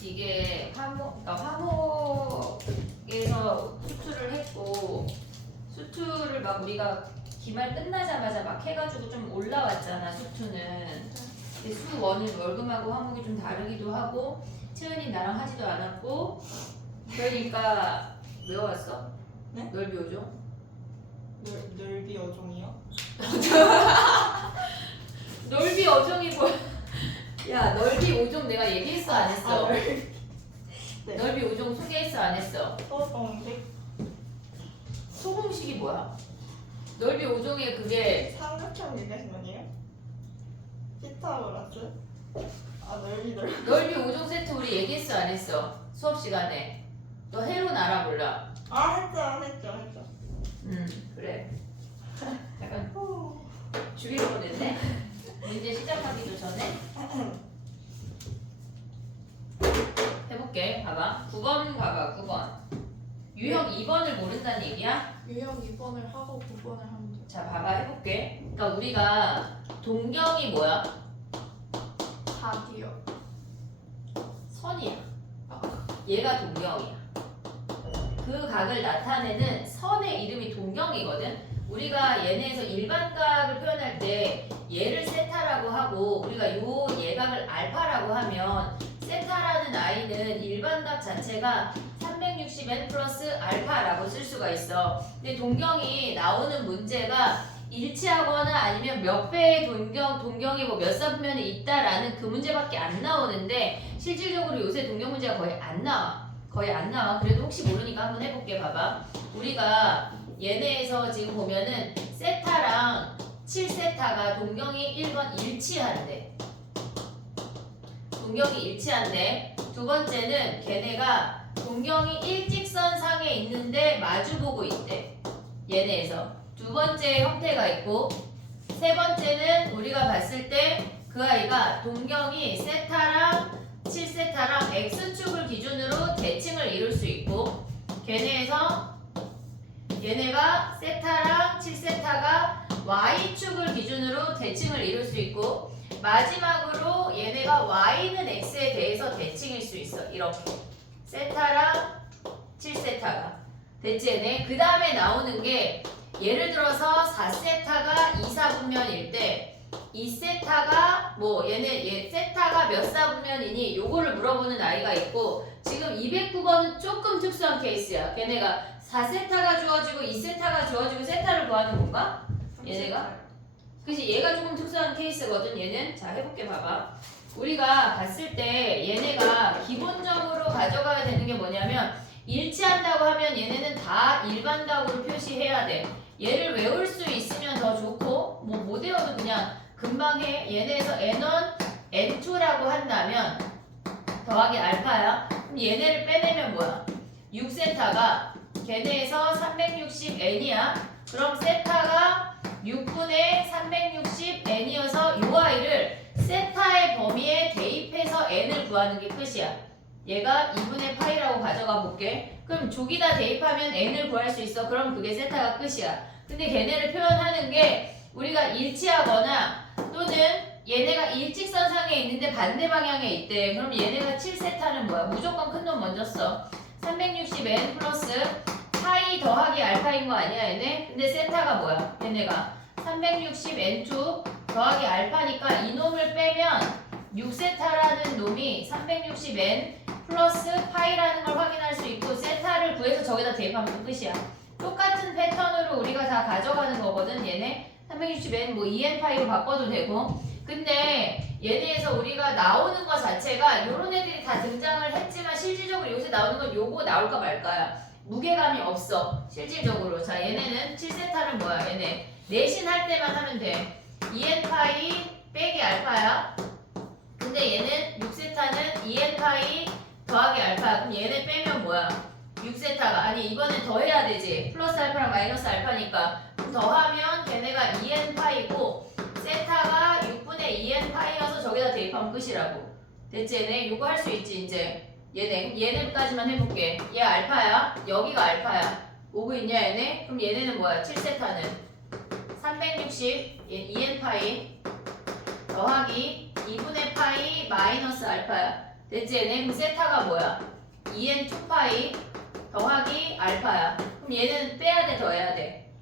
이게 그러니까 화목에서 수투를 했고 수투를 막 우리가 기말 끝나자마자 막 해가지고 좀 올라왔잖아 수투는. 근데 수원은 월금하고 화목이 좀 다르기도 하고 채은이 나랑 하지도 않았고 그러니까 외워왔어? 네? 넓이 오죠? 넓이 어종이요? 넓이 어종이 뭐야? 야 넓이 5종 내가 얘기했어 안 했어? 네. 넓이 5종 소개했어 안 했어? 소공식 소공식이 뭐야? 넓이 5종의 그게 삼각형 유계선이에요? 피타고라스? 아 넓이 넓이 5종 세트 우리 얘기했어 안 했어? 수업 시간에 너 해로는 알아볼라. 했죠. 그래. 약간 주의를 보냈네. 문제 시작하기도 전에 해볼게. 봐봐. 9번 봐봐. 9번. 유형 2번을 모른다는 얘기야? 유형 2번을 하고 9번을 하면 돼요. 자 봐봐 해볼게. 그러니까 우리가 동경이 뭐야? 각이요. 선이야. 얘가 동경이야. 그 각을 나타내는 선의 이름이 동경이거든. 우리가 얘네에서 일반각을 표현할 때 얘를 세타라고 하고 우리가 요 예각을 알파라고 하면 세타라는 아이는 일반각 자체가 360n 플러스 알파라고 쓸 수가 있어. 근데 동경이 나오는 문제가 일치하거나 아니면 몇 배의 동경이 뭐 몇 사분면에 있다라는 그 문제밖에 안 나오는데 실질적으로 요새 동경 문제가 거의 안 나와. 그래도 혹시 모르니까 한번 해볼게. 봐봐. 우리가 얘네에서 지금 보면은 세타랑 7세타가 동경이 1번 일치한대. 두 번째는 걔네가 동경이 일직선상에 있는데 마주보고 있대. 얘네에서. 두 번째 형태가 있고 세 번째는 우리가 봤을 때 그 아이가 동경이 세타랑 7세타랑 x축을 기준으로 대칭을 이룰 수 있고 얘네가 세타랑 7세타가 y축을 기준으로 대칭을 이룰 수 있고 마지막으로 얘네가 y는 x에 대해서 대칭일 수 있어. 이렇게 세타랑 7세타가 됐지 얘네? 그 다음에 나오는 게 예를 들어서 4세타가 2사분면일 때 2세타가 세타가 몇 사분면이니 요거를 물어보는 아이가 있고 지금 209번은 조금 특수한 케이스야. 걔네가 4세타가 주어지고 2세타가 주어지고 세타를 구하는 건가? 얘네가? 그치 얘가 조금 특수한 케이스거든 얘는. 자 해볼게. 봐봐. 우리가 봤을 때 얘네가 기본적으로 가져가야 되는 게 뭐냐면 일치한다고 하면 얘네는 다 일반각으로 표시해야 돼. 얘를 외울 수 있으면 더 좋고 못 외워도 그냥 금방 해. 얘네에서 n1, n2라고 한다면 더하기 알파야. 그럼 얘네를 빼내면 뭐야? 6세타가 걔네에서 360n이야. 그럼 세타가 6분의 360n이어서 요 아이를 세타의 범위에 대입해서 n을 구하는 게 끝이야. 얘가 2분의 파이라고 가져가 볼게. 그럼 저기다 대입하면 n을 구할 수 있어. 그럼 그게 세타가 끝이야. 근데 걔네를 표현하는 게 우리가 일치하거나 또는 얘네가 일직선상에 있는데 반대 방향에 있대. 그럼 얘네가 7세타는 뭐야? 무조건 큰 놈 먼저 써. 360n 플러스 파이 더하기 알파인 거 아니야 얘네? 근데 세타가 뭐야? 얘네가 360n2 더하기 알파니까 이 놈을 빼면 6세타라는 놈이 360n 플러스 파이라는 걸 확인할 수 있고 세타를 구해서 저기다 대입하면 끝이야. 똑같은 패턴으로 우리가 다 가져가는 거거든 얘네. 360n 뭐 2n 파이로 바꿔도 되고. 근데 얘네에서 우리가 나오는 거 자체가 요런 애들이 다 등장을 했지만 실질적으로 요새 나오는 건 요거 나올까 말까야. 무게감이 없어 실질적으로. 자 얘네는 7세타는 뭐야 얘네 내신할 때만 하면 돼. 2n 파이 빼기 알파야. 근데 얘는 6세타는 2n 파이 더하기 알파야. 그럼 얘네 빼면 뭐야? 6세타가 아니 이번엔 더해야 되지. 플러스 알파랑 마이너스 알파니까. 그럼 더하면 걔네가 2n 파이고 세타가 6분의 2n 파이여서 저기다 대입하면 끝이라고. 됐지 얘네? 요거 할 수 있지 이제. 얘네까지만 해볼게. 얘 알파야. 여기가 알파야. 오고 있냐 얘네? 그럼 얘네는 뭐야? 7세타는 60 2n 파이 더하기 2분의 파이 마이너스 알파야. 됐지 얘네? 그럼 세타가 뭐야? 2n 2파이 더하기 알파야. 그럼 얘는 빼야 돼, 더해야 돼?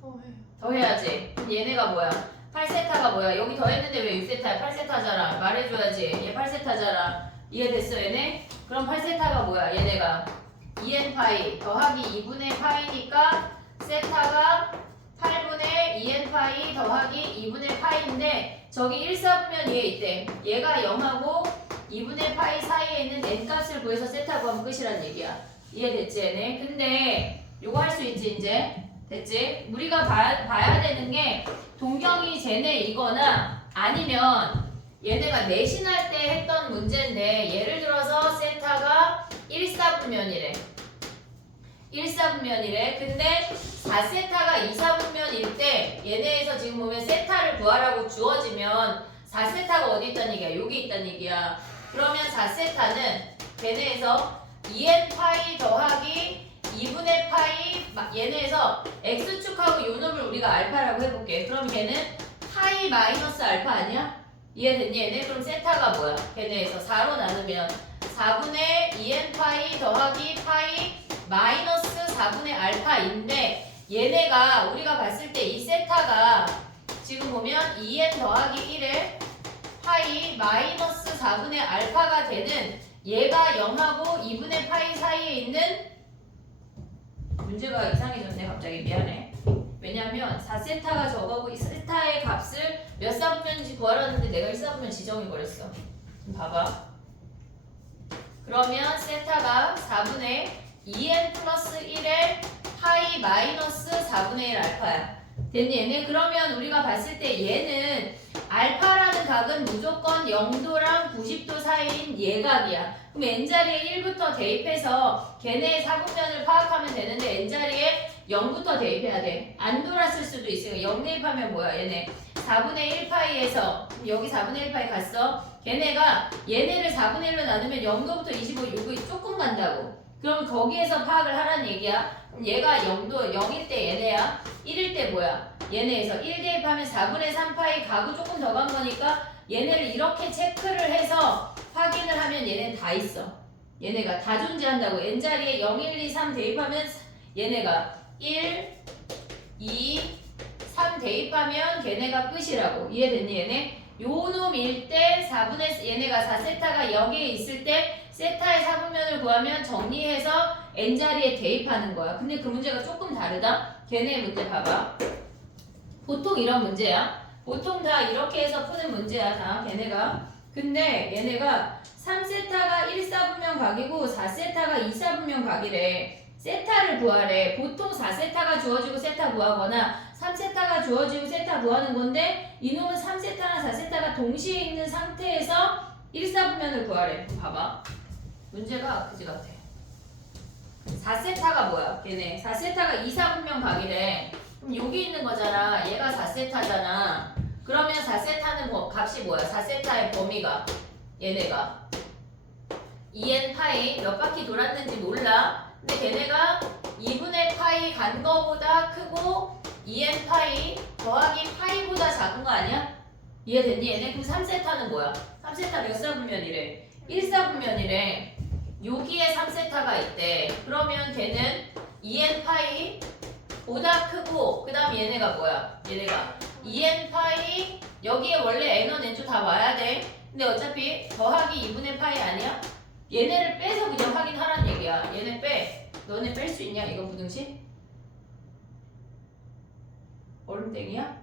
더해요. 더해야지. 그럼 얘네가 뭐야? 8세타가 뭐야? 여기 더했는데 왜 6세타야? 8세타잖아. 말해줘야지. 얘 8세타잖아. 이해됐어 얘네? 그럼 8세타가 뭐야? 얘네가 2n 파이 더하기 2분의 파이니까 세타가 8분의 2n 파이 더하기 2분의 파이인데 저기 1, 4분면 얘 있대. 얘가 0하고 2분의 파이 사이에 있는 n 값을 구해서 세타 구하면 끝이란 얘기야. 이해됐지 얘네? 근데 요거 할 수 있지 이제? 됐지? 우리가 봐야 되는 게 동경이 쟤네 이거나 아니면 얘네가 내신할 때 했던 문제인데 예를 들어서 세타가 1, 4분면이래. 1, 4분면이래. 근데 4세타가 2, 4분면일 때 얘네에서 지금 보면 세타를 구하라고 주어지면 4세타가 어디 있다는 얘기야? 여기 있다는 얘기야. 그러면 4세타는 걔네에서 2n 파이 더하기 2분의 파이 얘네에서 x축하고 요 놈을 우리가 알파라고 해볼게. 그럼 걔는 파이 마이너스 알파 아니야? 이해됐니 얘네? 그럼 세타가 뭐야? 걔네에서 4로 나누면 4분의 2n 파이 더하기 파이 마이너스 4분의 알파인데 얘네가 우리가 봤을 때 이 세타가 지금 보면 2n 더하기 1에 파이 마이너스 4분의 알파가 되는 얘가 0하고 2분의 파이 사이에 있는 문제가 이상해졌네 갑자기 미안해. 왜냐면 4세타가 저거고 이 세타의 값을 몇 사분면인지 구하라는데 내가 1사분면 지정해버렸어. 봐봐. 그러면 세타가 4분의 2n 플러스 1의 파이 마이너스 4분의 1 알파야. 됐니 얘네? 그러면 우리가 봤을 때 얘는 알파라는 각은 무조건 0도랑 90도 사이인 예각이야. 그럼 n자리에 1부터 대입해서 걔네의 사분면을 파악하면 되는데 n자리에 0부터 대입해야 돼. 안 돌았을 수도 있으니까 0 대입하면 뭐야 얘네 4분의 1파이에서 여기 4분의 1파이 갔어. 걔네가 얘네를 4분의 1로 나누면 0도부터 25 요거 조금 간다고. 그럼 거기에서 파악을 하라는 얘기야. 그럼 얘가 0도 0일 때 얘네야. 1일 때 뭐야? 얘네에서 1 대입하면 4분의 3파이 가고 조금 더 간 거니까 얘네를 이렇게 체크를 해서 확인을 하면 얘네는 다 있어. 얘네가 다 존재한다고. n자리에 0, 1, 2, 3 대입하면 얘네가 1, 2, 3 대입하면 걔네가 끝이라고. 이해됐니 얘네? 요 놈일 때 4분의 얘네가 4세타가 여기에 있을 때 세타의 사분면을 구하면 정리해서 n자리에 대입하는 거야. 근데 그 문제가 조금 다르다. 걔네 문제 봐봐. 보통 이런 문제야. 보통 다 이렇게 해서 푸는 문제야 다 걔네가. 근데 얘네가 3세타가 1, 4분면 각이고 4세타가 2, 4분면 각이래. 세타를 구하래. 보통 4세타가 주어지고 세타 구하거나 3세타가 주어지고 세타 구하는 건데 이놈은 3세타나 4세타가 동시에 있는 상태에서 1, 4분면을 구하래. 봐봐. 문제가 그지 같아. 4세타가 뭐야? 걔네 4세타가 2, 4분면 각이래. 그럼 여기 있는 거잖아. 얘가 4세타잖아. 그러면 4세타는 뭐 값이 뭐야? 4세타의 범위가 얘네가 2n 파이 몇 바퀴 돌았는지 몰라. 근데 걔네가 2분의 파이 간 거보다 크고 2n 파이 더하기 파이보다 작은 거 아니야? 이해됐니 얘네? 그럼 3세타는 뭐야? 3세타 몇 사분면이래? 1사분면이래. 여기에 3세타가 있대. 그러면 걔는 2n 파이 보다 크고 그 다음 얘네가 뭐야? 얘네가 2n 파이 여기에 원래 n1, n2 다 와야 돼. 근데 어차피 더하기 2분의 파이 아니야? 얘네를 빼서 그냥 확인하라는 얘기야. 얘네 빼. 너네 뺄 수 있냐? 이거 부등식? 얼음땡이야?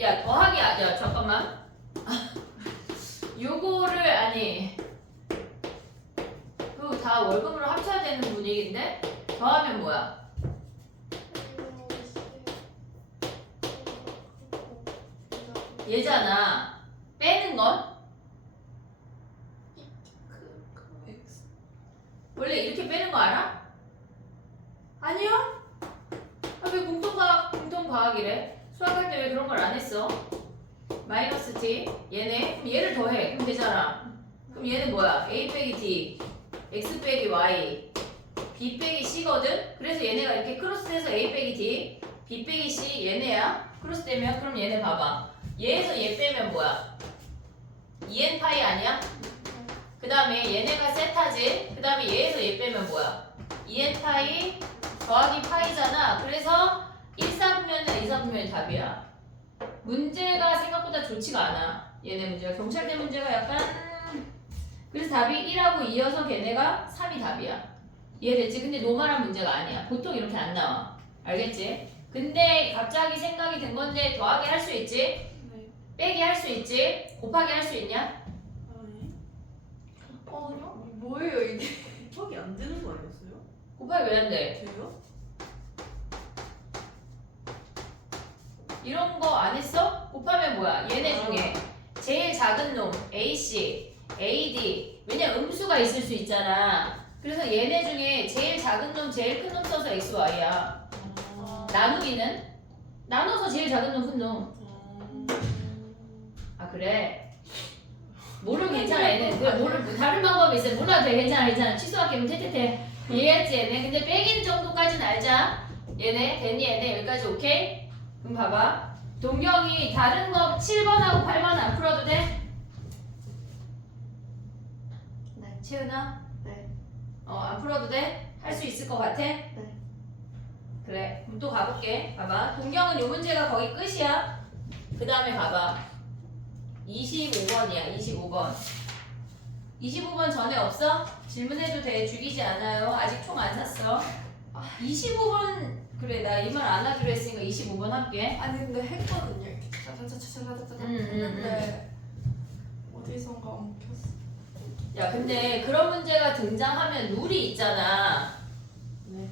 야 더하기 야 잠깐만. 요거를 아니 그거 다 월급으로 합쳐야 되는 분위기인데 더하면 뭐야? 얘잖아. 빼는 건? 원래 이렇게 빼는 거 알아? 아니야? 아, 왜 공통과학이래? 수학할 때 왜 그런 걸 안 했어? 마이너스 t 얘네 그럼 얘를 더해 그럼 되잖아. 그럼 얘는 뭐야? a 빼기 d x 빼기 y b 빼기 c거든? 그래서 얘네가 이렇게 크로스해서 a 빼기 d B 빼기 C 얘네야. 크로스 되면 그럼 얘네 봐봐. 얘에서 얘 빼면 뭐야? 2n 파이 아니야? 그 다음에 얘네가 세타지. 그 다음에 얘에서 얘 빼면 뭐야? 2n 파이 더하기 파이잖아. 그래서 1사분면이나 2사분면이 답이야. 문제가 생각보다 좋지가 않아. 얘네 문제가 경찰대 문제가 약간 그래서 답이 1하고 2여서 걔네가 3이 답이야. 이해됐지? 근데 노멀한 문제가 아니야. 보통 이렇게 안 나와. 알겠지? 근데 갑자기 생각이 든 건데 더하기 할 수 있지? 네. 빼기 할 수 있지? 곱하기 할 수 있냐? 아니요? 뭐예요 이게? 곱하기 안 되는 거 아니었어요? 곱하기 왜 안 돼? 돼요? 이런 거 안 했어? 곱하면 뭐야? 얘네 중에 제일 작은 놈 AC, AD 왜냐 음수가 있을 수 있잖아. 그래서 얘네 중에 제일 작은 놈, 제일 큰 놈 써서 XY야. 나누기는? 나눠서 제일 작은 놈, 큰 놈. 아 그래? 모르면 괜찮아 얘는. 그래 모르 다른 방법이 있어. 몰라도 돼. 괜찮아 괜찮아. 취소할게. 퇴퇴퇴. 이해했지 얘네? 근데 빼기는 정도까지는 알자. 얘네 됐니 얘네? 여기까지 오케이? 그럼 봐봐. 동경이 다른 거 7번하고 8번 안 풀어도 돼? 네. 채은아? 네. 안 풀어도 돼? 할 수 있을 것 같아? 네. 그래. 그럼 또 가볼게. 봐봐. 동경은 요 문제가 거의 끝이야. 그 다음에 봐봐. 25번이야. 25번. 25번 전에 없어? 질문해도 돼. 죽이지 않아요. 아직 총 안 샀어. 25번 그래 나 이 말 안 하기로 했으니까 25번 할게. 아니 근데 했거든요. 이렇게 차차차차차차차 했는데 어디선가 엉켰어. 야 근데 그런 문제가 등장하면 룰이 있잖아. 네.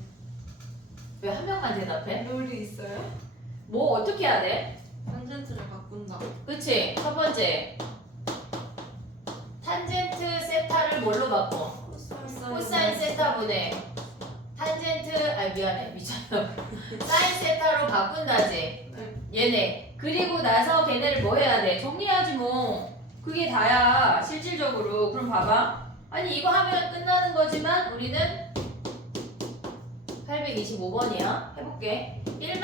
왜 한 명만 대답해? 룰이 있어요? 뭐 어떻게 해야 돼? 탄젠트를 바꾼다. 그치? 첫 번째 탄젠트 세타를 뭘로 바꿔? 코사인 세타분의 탄젠트 미안해 미쳤나 사인 세타로 바꾼다지. 얘네 그리고 나서 걔네를 뭐 해야 돼? 정리하지 뭐. 그게 다야 실질적으로. 그럼 봐봐. 아니 이거 하면 끝나는 거지만 우리는 825번이야. 해볼게. 1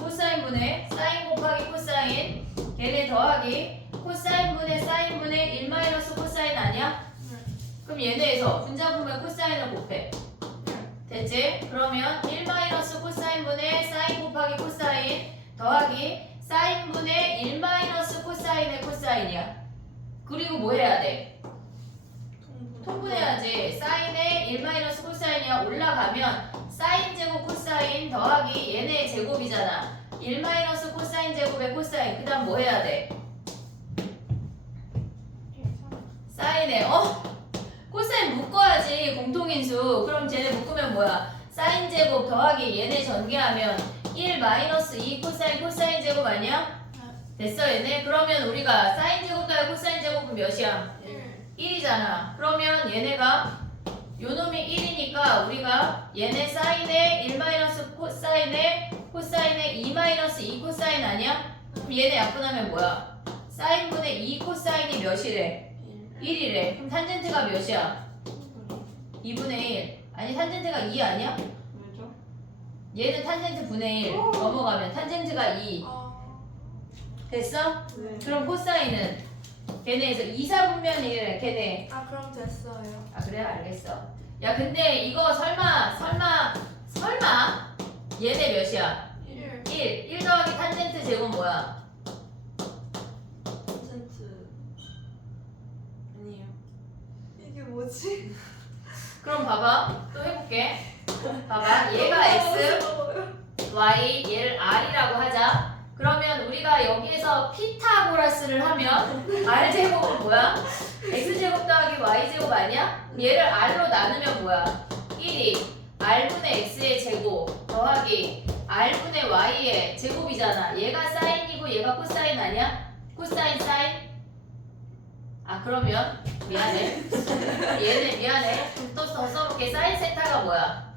코사인분의 사인 곱하기 코사인 걔네 더하기 코사인분의 사인분의 1 코사인 아니야? 그럼 얘네에서 분자분의 코사인을 곱해. 됐지? 그러면 1 코사인분의 사인 곱하기 코사인 더하기 사인분의 1 코사인의 코사인이야. 그리고 뭐 해야 돼? 통분해야지. 사인의 1 코사인이야. 올라가면 사인 제곱 코사인 더하기 얘네의 제곱이잖아. 1 코사인 제곱의 코사인. 그 다음 뭐 해야 돼? 사인에 코사인 묶어야지. 공통인수. 그럼 쟤네 묶으면 뭐야? 사인 제곱 더하기 얘네 전개하면 1 2 코사인 코사인 제곱 아니야? 됐어 얘네? 그러면 우리가 사인 제곱 더하기 코사인 제곱은 몇이야? 1이잖아. 그러면 얘네가 요 놈이 1이니까 우리가 얘네 사인의 1 코사인의 코사인의 2 코사인 아니야? 그럼 얘네 약분하면 뭐야? 사인분의 2 코사인이 몇이래? 1이래. 그럼 탄젠트가 몇이야? 2분의 1. 아니 탄젠트가 2 아니야? 왜죠? 얘는 탄젠트 분의 1 넘어가면 탄젠트가 2. 됐어? 네. 그럼 코사인은 걔네에서 2사분면이래 걔네. 아 그럼 됐어요. 아 그래 알겠어. 야 근데 이거 설마 얘네 몇이야? 1 더하기 탄젠트 제곱 뭐야? 탄젠트 아니에요. 이게 뭐지? 그럼 봐봐 또 해볼게. 봐봐 얘가 x y 얘를 r이라고 하자. 그러면 우리가 여기에서 피타고라스를 하면 r제곱은 뭐야? x제곱 더하기 y제곱 아니야? 얘를 r로 나누면 뭐야? 1이 r분의 x의 제곱 더하기 r분의 y의 제곱이잖아. 얘가 사인이고 얘가 코사인 아니야? 코사인 사인? 아 그러면 미안해. 얘네 미안해. 그럼 또 더 써볼게. 사인 세타가 뭐야?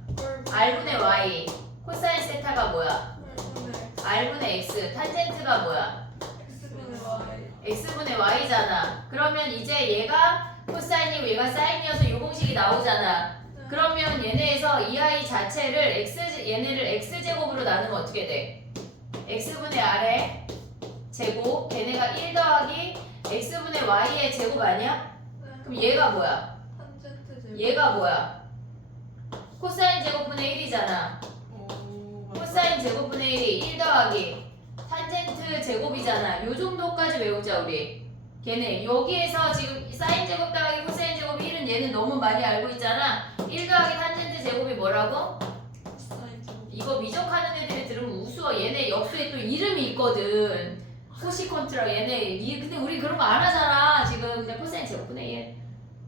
r분의 y. 코사인 세타가 뭐야? r분의 x. 탄젠트가 뭐야? x분의 y잖아. 그러면 이제 얘가 코사인이고 얘가 사인이어서 이 공식이 나오잖아. 그러면 얘네에서 이 아이 자체를 얘네를 x제곱으로 나누면 어떻게 돼? x분의 r의 제곱 걔네가 1 더하기 x분의 y의 제곱 아니야? 네. 그럼 얘가 뭐야? 탄젠트 제곱. 얘가 뭐야? 코사인 제곱분의 1이잖아. 오, 맞다. 코사인 제곱분의 1이 1 더하기 탄젠트 제곱이잖아. 요 정도까지 외우자 우리. 걔네 여기에서 지금 사인 제곱 더하기 코사인 제곱 1은 얘는 너무 많이 알고 있잖아. 1 더하기 탄젠트 제곱이 뭐라고? 사이즈. 이거 미적하는 애들이 들으면 우스워. 얘네 역수에 또 이름이 있거든. 코시컨트라 얘네. 근데 우리 그런 거 안 하잖아. 지금 그냥 코사인 제곱분의 1.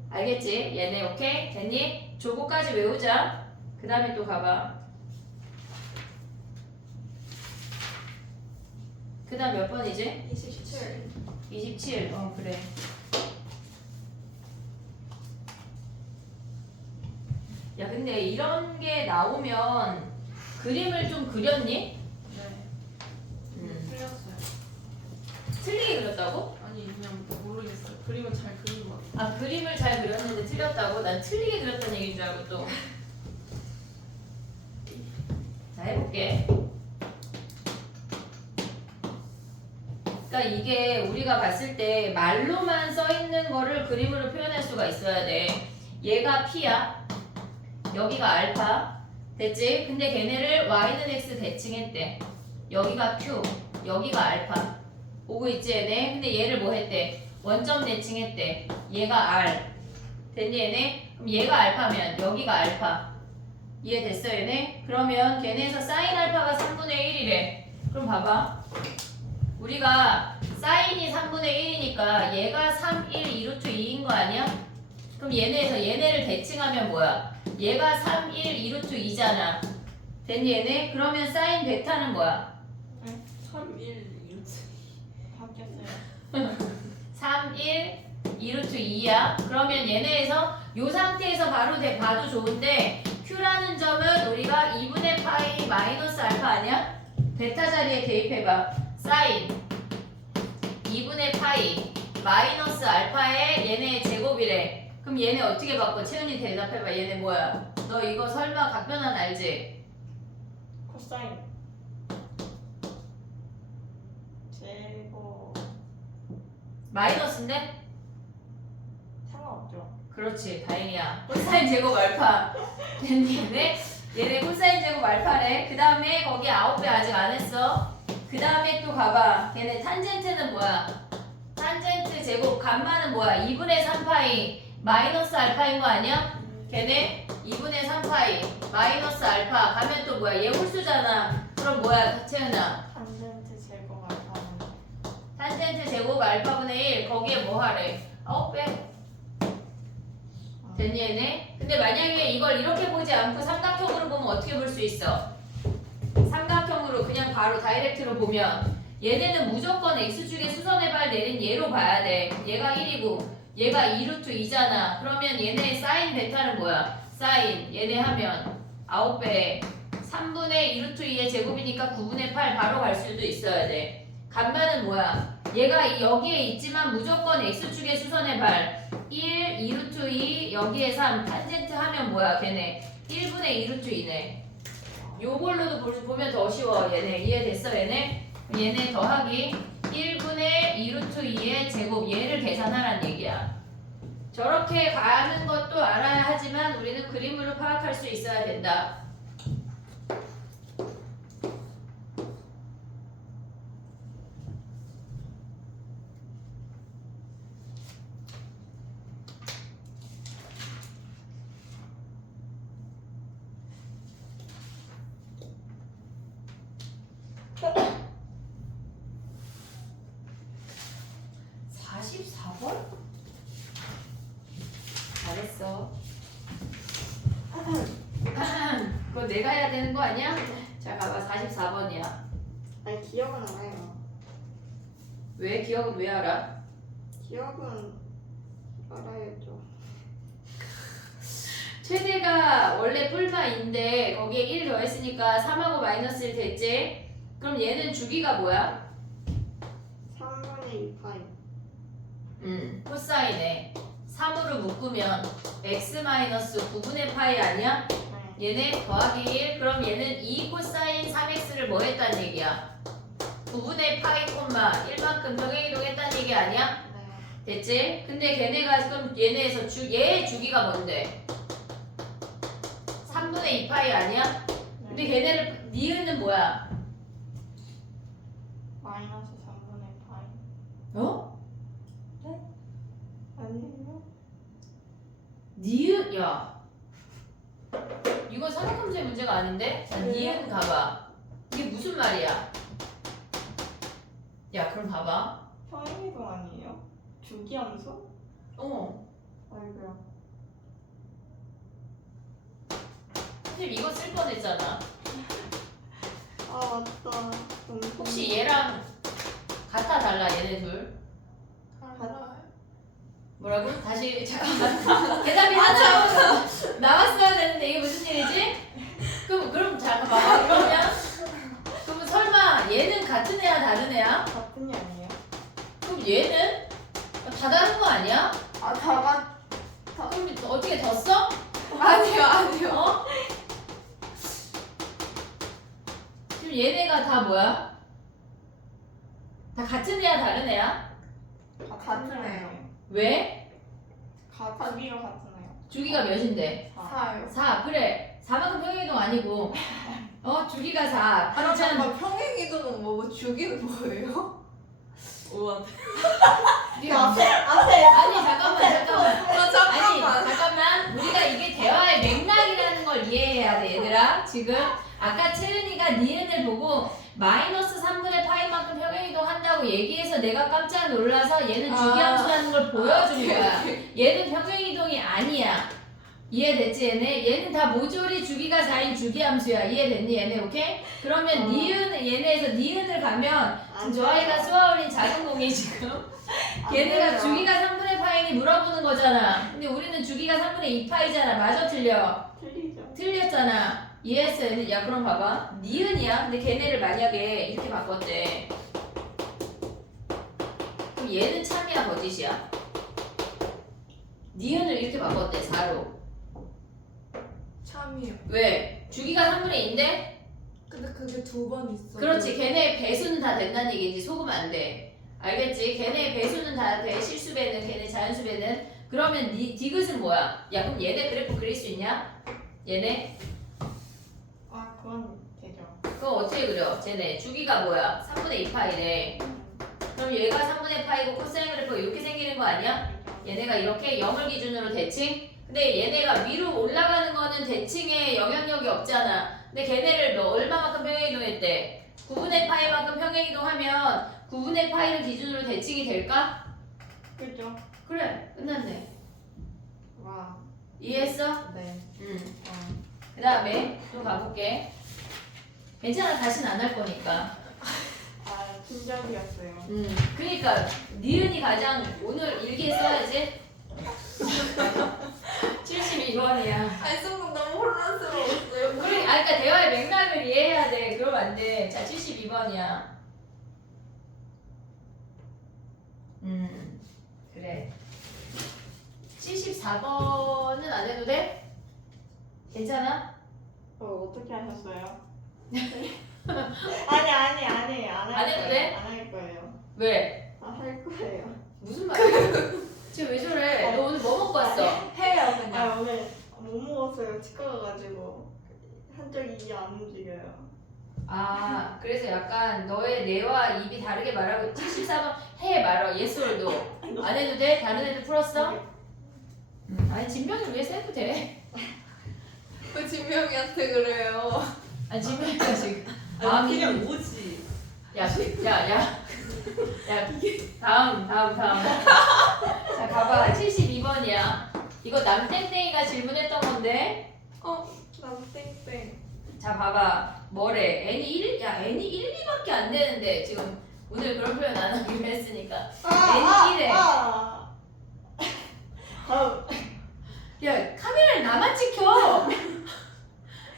알겠지? 얘네 오케이? 됐니? 조거까지 외우자. 그 다음에 또 가봐. 그 다음 몇 번이지? 27. 27. 그래. 야, 근데 이런 게 나오면 그림을 좀 그렸니? 네. 음. 틀렸어요. 틀리게 그렸다고? 아니 그냥 모르겠어요. 그림은 잘 그린 것 같아요. 아, 그림을 잘 그렸는데 틀렸다고? 난 틀리게 그렸다는 얘기인 줄 알고 또. 자, 해볼게. 그러니까 이게 우리가 봤을 때 말로만 써 있는 거를 그림으로 표현할 수가 있어야 돼. 얘가 P야. 여기가 알파. 됐지? 근데 걔네를 Y는 X 대칭했대. 여기가 Q. 여기가 알파. 오고 있지 얘네? 근데 얘를 뭐 했대? 원점 대칭했대. 얘가 R. 됐니 얘네? 그럼 얘가 알파면 여기가 알파. 이해됐어 얘네? 그러면 걔네에서 사인 알파가 3분의 1이래. 그럼 봐봐. 우리가 사인이 3분의 1이니까 얘가 3, 1, 2루트 2인 거 아니야? 그럼 얘네에서 얘네를 대칭하면 뭐야? 얘가 3, 1, 2루트 2잖아. 됐니 얘네? 그러면 사인 베타는 뭐야? 3, 1, 2, 바뀌었어요. 3, 1, 2루트 2야. 그러면 얘네에서 요 상태에서 바로 봐도 좋은데 Q라는 점은 우리가 2분의 파이 마이너스 알파 아니야? 베타 자리에 대입해봐. 사인 2분의 파이 마이너스 알파의 얘네 제곱이래. 그럼 얘네 어떻게 바꿔? 채은이 대답해봐. 얘네 뭐야? 너 이거 설마 각변환 알지? 코사인. 제곱. 마이너스인데? 상관없죠. 그렇지, 다행이야. 코사인 제곱 알파. 얘네 코사인 제곱 알파래. 그 다음에 거기 9배 아직 안 했어. 그 다음에 또 가봐. 걔네 탄젠트는 뭐야? 탄젠트 제곱 감마는 뭐야? 2분의 3파이 마이너스 알파인 거 아니야? 걔네 2분의 3파이 마이너스 알파 가면 또 뭐야? 얘 홀수잖아. 그럼 뭐야, 채은아? 탄젠트 제곱 알파는 탄젠트 제곱 알파분의 1 거기에 뭐 하래? 9배. 됐니 얘네? 근데 만약에 이걸 이렇게 보지 않고 삼각형으로 보면 어떻게 볼 수 있어? 삼각형으로 그냥 바로 다이렉트로 보면 얘네는 무조건 x축의 수선의 발 내린 얘로 봐야 돼. 얘가 1이고 얘가 2루트 2잖아. 그러면 얘네 사인 베타는 뭐야? 사인 얘네 하면 9배 3분의 2루트 2의 제곱이니까 9분의 8 바로 갈 수도 있어야 돼. 감마는 뭐야? 얘가 여기에 있지만 무조건 x축의 수선의 발 1, 2루트 2, 여기에 3 탄젠트 하면 뭐야 걔네 1분의 2루트 2네. 요걸로도 보면 더 쉬워. 얘네 이해됐어 얘네? 얘네 더하기 1분의 2루트 2의 제곱 얘를 계산하란 얘기야. 저렇게 가는 것도 알아야 하지만 우리는 그림으로 파악할 수 있어야 된다. 잘했어. 그거 내가 해야 되는 거 아니야? 자, 봐봐. 44번이야. 아니 기억은 알아요. 왜? 기억은 왜 알아? 기억은 알아야죠. 최대가 원래 뿔마인데 거기에 1 더했으니까 3하고 마이너스 1 됐지? 그럼 얘는 주기가 뭐야? 3분의 2파이. 코사인에 3으로 묶으면 x 마이너스 9분의 파이 아니야? 네. 얘네 더하기 1. 그럼 얘는 2 코사인 3x를 뭐 했단 얘기야? 9분의 파이 콤마 1만큼 평행이동했다는 얘기 아니야? 네. 됐지? 근데 걔네가 그럼 얘네에서 얘의 주기가 뭔데? 3분의 2파이 아니야? 근데 걔네를 니은은 뭐야? 마이너스 3분의 파이. 어? 아니에요? 니은 야 이건 사각함수의 문제가 아닌데? 자 니은 가봐. 이게 무슨 말이야? 야 그럼 봐봐. 평행이동 아니에요? 주기함수? 어 아이고야. 선생님 이거 쓸 뻔했잖아. 아 맞다. 혹시 얘랑 같아 달라 얘네 둘? 달라요? 뭐라고? 다시 잠깐만 대답이 하나 나왔어야 되는데 이게 무슨 일이지? 그럼 잠깐 봐봐. 그러면 설마 얘는 같은 애야 다른 애야? 같은 게 아니에요? 그럼 얘는 다 다른 거 아니야? 아, 다가 그럼 어떻게 졌어? 아니요. 어? 지금 얘네가 다 뭐야? 다 같은 애야 다른 애야? 같은 애요. 왜? 주기가 같은 애요. 주기가 몇인데? 4요. 4 그래 4만큼 평행이동 아니고 주기가 4 그러면 잠깐만, 평행이동은 뭐고 주기는 뭐예요? 우와. 네가 앞에 아니 잠깐만 아, 아니 잠깐만. 잠깐만 우리가 이게 대화의 맥락이라는 걸 이해해야 돼 얘들아. 지금 아까 채은이가 니은을 보고 마이너스 3분의 파이만큼 평행이동 한다고 얘기해서 내가 깜짝 놀라서 얘는 주기함수라는 걸 보여준 거야. 얘는 평행이동이 아니야. 이해됐지 얘네? 얘는 다 모조리 주기가 4인 주기함수야. 이해됐니 얘네? 오케이? 그러면 니은 얘네에서 니은을 가면 지금 저 아이가 쏘아올린 작은 공이 지금 걔네가 주기가 3분의 파이니 물어보는 거잖아. 근데 우리는 주기가 3분의 2파이잖아. 맞아 틀려? 틀리죠. 틀렸잖아. 이해했어 얘네? 야 그럼 봐봐. 니은이야. 근데 걔네를 만약에 이렇게 바꿨대. 그럼 얘는 참이야 거짓이야? 니은을 이렇게 바꿨대 4로. 참이요. 왜? 주기가 3분의 2인데? 근데 그게 2번 있어. 그렇지. 걔네 배수는 다 된다는 얘기지. 속으면 안 돼. 알겠지? 걔네 배수는 다 돼. 실수배는 걔네 자연수배는. 그러면 디귿은 뭐야? 야 그럼 얘네 그래프 그릴 수 있냐? 얘네? 아, 그건 되죠. 그거 어떻게 그려? 쟤네 주기가 뭐야? 3분의 2파이래. 그럼 얘가 3분의 파이고 코사인 그래프가 이렇게 생기는 거 아니야? 얘네가 이렇게 0을 기준으로 대칭? 근데 얘네가 위로 올라가는 거는 대칭에 영향력이 없잖아. 근데 걔네를 얼마만큼 평행이동했대? 9분의 파이만큼 평행이동하면 9분의 파이를 기준으로 대칭이 될까? 그죠? 그래 끝났네. 와. 이해했어? 네. 그 다음에 또 가볼게. 괜찮아 다시는 안 할 거니까. 아, 진작이었어요. 그니까 니은이 가장 오늘 일기에 써야지. 72번이야. 아니, 순간 너무 혼란스러웠어요. 그러니까 대화의 맥락을 이해해야 돼. 그러면 안 돼. 자, 72번이야. 그래. 74번은 안 해도 돼? 괜찮아? 어떻게 하셨어요? 아니에요. 안 해도 돼? 안 할 거예요. 왜? 할 거예요. 무슨 말이야? 지금 왜 저래? 너 오늘 뭐 먹고 왔어? 해요, 그냥. 아, 오늘 못 먹었어요. 치과 가가지고 한쪽이 안 움직여요. 아, 그래서 약간 너의 뇌와 입이 다르게 말하고 74번 해 말어. 예솔도 안 해도 돼? 다른 애들 풀었어? 아니 진명이 위해서 해도 돼. 왜 진명이한테 그래요? 아니 진명이가 지금 마음이 그냥 뭐지? 야, 다음. 자, 봐봐. 72번이야. 이거 남땡땡이가 질문했던 건데. 난 땡땡. 자, 봐봐. 뭐래? n이 1? 야, n이 1, 2밖에 안 되는데. 지금 오늘 그런 표현 안 하기로 했으니까. n이 1에. 다음. 야, 카메라를 나만 찍혀.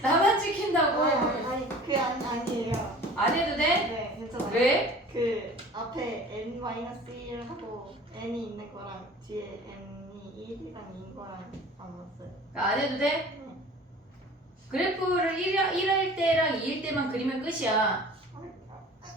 나만 찍힌다고. 아니 그게 아니에요. 안 해도 돼? 네 괜찮아요. 왜? 그 앞에 n-1 하고 n이 있는 거랑 뒤에 n이 1이랑 2인 거랑 안 맞어요. 안 해도 돼? 그래프를 1할 때랑 2일 때만 그리면 끝이야.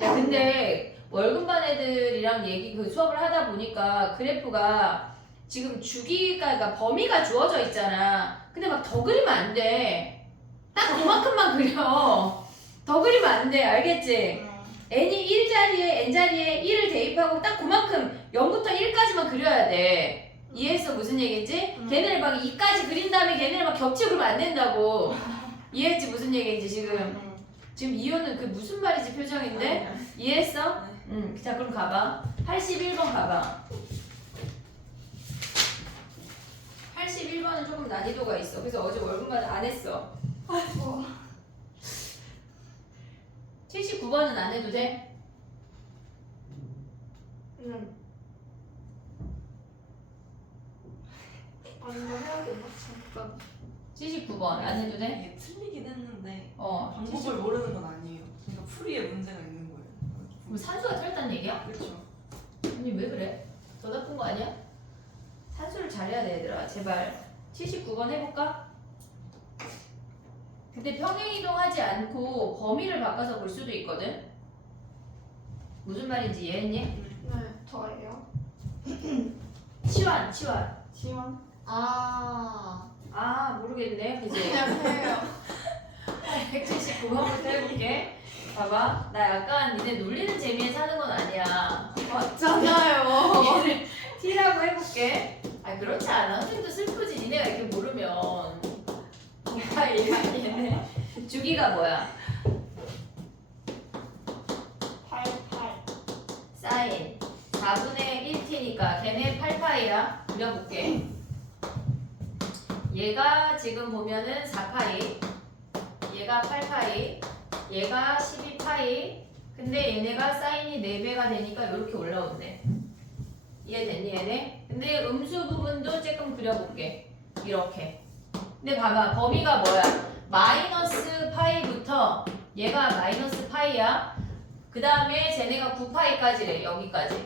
야 근데 월급반 애들이랑 그 수업을 하다 보니까 그래프가 지금 그러니까 범위가 주어져 있잖아. 근데 막 더 그리면 안 돼. 딱 그만큼만 그려. 더 그리면 안 돼. 알겠지? n이 1자리에 n자리에 1을 대입하고 딱 그만큼 0부터 1까지만 그려야 돼. 이해했어? 무슨 얘기인지? 걔네를 막 2까지 그린 다음에 걔네를 막 겹치고 그러면 안 된다고. 이해했지? 무슨 얘기인지 지금? 지금 이유는 그 무슨 말이지 표정인데? 이해했어? 응. 자 그럼 가봐. 81번 가봐. 81번은 조금 난이도가 있어. 그래서 어제 월급만 안 했어. 79번은 안 해도 돼? 아니 뭐 해야 되나? 잠깐. 79번 안 해도 돼? 이게 틀리긴 했는데 어. 방법을 모르는 건 아니에요. 그러니까 풀이에 문제가 있는 거예요. 그럼 산수가 틀렸다는 얘기야? 그렇죠. 아니 왜 그래? 더 나쁜 거 아니야? 산수를 잘해야 돼 얘들아 제발. 79번 해볼까? 근데 평행이동하지 않고 범위를 바꿔서 볼 수도 있거든? 무슨 말인지 이해했니? 네, 저예요. 치환 지원? 아. 아 모르겠네 그지? 안녕하세요. 179번부터 해볼게. 봐봐 나 약간 니네 놀리는 재미에 사는 건 아니야. 맞잖아요. 얘를 T라고 해볼게. 아 그렇지 않아. 선생님도 슬프지. 니네가 이렇게 모르면. 얘네 주기가 뭐야? 88. 사인 4분의 1t니까 걔네 8파이야. 그려볼게. 얘가 지금 보면은 4파이, 얘가 8파이, 얘가 12파이. 근데 얘네가 사인이 4배가 되니까 이렇게 올라온대. 이해됐니 얘네? 근데 음수 부분도 조금 그려볼게. 이렇게. 근데 봐봐 범위가 뭐야? 마이너스 파이부터 얘가 마이너스 파이야. 그 다음에 쟤네가 9파이까지래. 여기까지.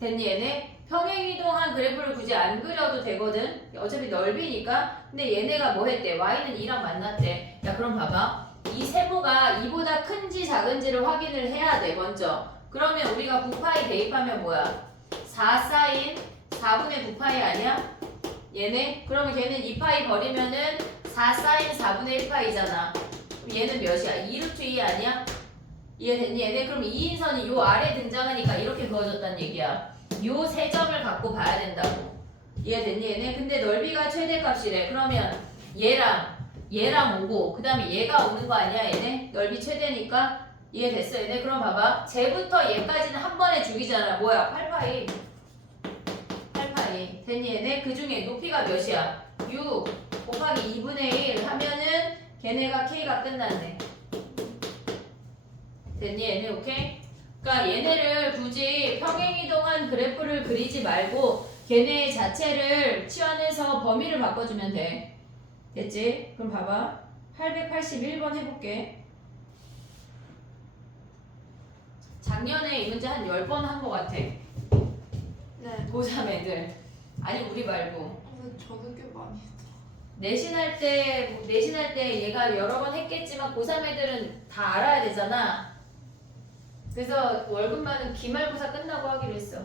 됐니 얘네? 평행이동한 그래프를 굳이 안 그려도 되거든. 어차피 넓이니까. 근데 얘네가 뭐 했대? y는 2랑 만났대. 야 그럼 봐봐. 이 세모가 2보다 큰지 작은지를 확인을 해야 돼 먼저. 그러면 우리가 9파이 대입하면 뭐야? 4 사인 4분의 9파이 아니야? 얘네? 그러면 걔는 2파이 버리면은 4 사인 4분의 1파이잖아. 그럼 얘는 몇이야? 2루트 2 아니야? 이해됐니? 얘네? 그럼 2인선이 요 아래 등장하니까 이렇게 그어졌단 얘기야. 요 세 점을 갖고 봐야 된다고. 이해됐니? 얘네? 근데 넓이가 최대값이래. 그러면 얘랑 오고 그 다음에 얘가 오는 거 아니야? 얘네? 넓이 최대니까 이해됐어? 얘네? 그럼 봐봐. 쟤부터 얘까지는 한 번에 죽이잖아. 뭐야? 8파이. 8파이. 됐니? 얘네? 그 중에 높이가 몇이야? 6 곱하기 2분의 1 하면은 걔네가 K가 끝났네. 됐니? 얘네? 오케이? 그러니까 얘네를 굳이 평행이동한 그래프를 그리지 말고 걔네 자체를 치환해서 범위를 바꿔주면 돼. 됐지? 그럼 봐봐. 881번 해볼게. 작년에 이 문제 한 10번 한 거 같아. 네. 고3 애들. 아니 우리 말고. 근데 저는 꽤 많이 내신할 때 얘가 여러 번 했겠지만 고3 애들은 다 알아야 되잖아. 그래서 월급만은 기말고사 끝나고 하기로 했어.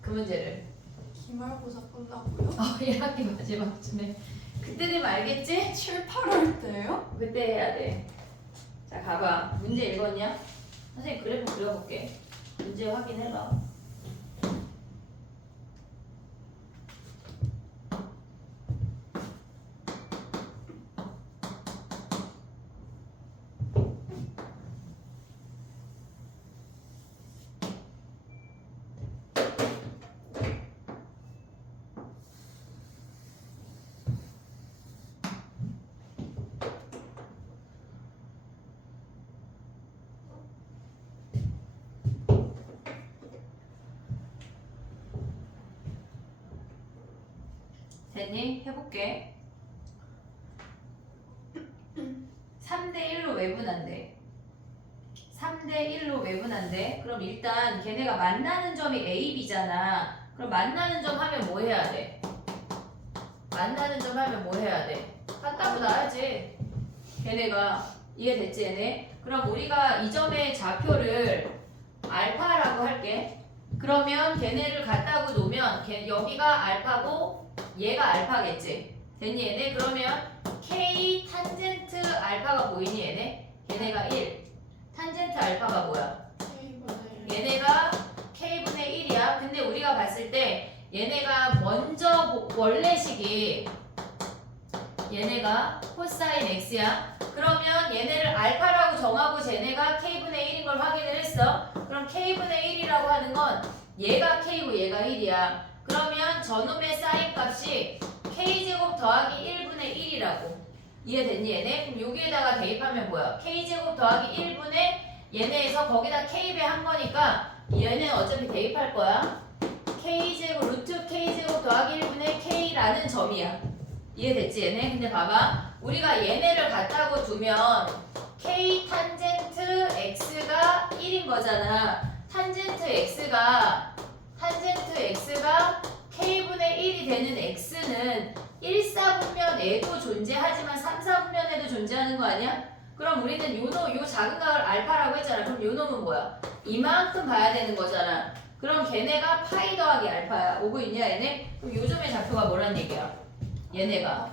그 문제를. 기말고사 끝나고요? 1학기 마지막쯤에. 그때 되면 알겠지? 7, 8월 때요? 그때 해야 돼. 자 가봐. 문제 읽었냐? 선생님 그래프 그려볼게. 문제 확인해봐. 됐니? 해볼게. 3대1로 외분한대. 3대1로 외분한대. 그럼 일단 걔네가 만나는 점이 A, B잖아. 그럼 만나는 점 하면 뭐 해야 돼? 만나는 점 하면 뭐 해야 돼? 같다고 나야지. 걔네가 이해됐지 얘네? 그럼 우리가 이 점의 좌표를 알파라고 할게. 그러면 걔네를 갖다고 놓으면 여기가 알파고 얘가 알파겠지. 됐니 얘네? 그러면 K 탄젠트 알파가 보이니 얘네? 걔네가 1. 탄젠트 알파가 뭐야? 얘네가 K분의 1이야. 근데 우리가 봤을 때 얘네가 먼저 원래식이 얘네가 코사인 X야. 그러면 얘네를 알파라고 정하고 쟤네가 K분의 1인 걸 확인을 했어. 그럼 K분의 1이라고 하는 건 얘가 K고 얘가 1이야. 그러면 저놈의 사인 값이 K제곱 더하기 1분의 1이라고. 이해됐니 얘네? 그럼 여기에다가 대입하면 뭐야? K제곱 더하기 1분의 얘네에서 거기다 K배 한 거니까 얘네는 어차피 대입할 거야. K제곱 루트 K제곱 더하기 1분의 K라는 점이야. 이해됐지 얘네? 근데 봐봐. 우리가 얘네를 갖다고 두면 K 탄젠트 X가 1인 거잖아. 탄젠트 X가 K분의 1이 되는 X는 1사분면에도 존재하지만 3사분면에도 존재하는 거 아니야? 그럼 우리는 요 작은 값을 알파라고 했잖아. 그럼 요 놈은 뭐야? 이만큼 봐야 되는 거잖아. 그럼 걔네가 파이 더하기 알파야. 오고 있냐 얘네? 그럼 요점의 좌표가 뭐란 얘기야? 얘네가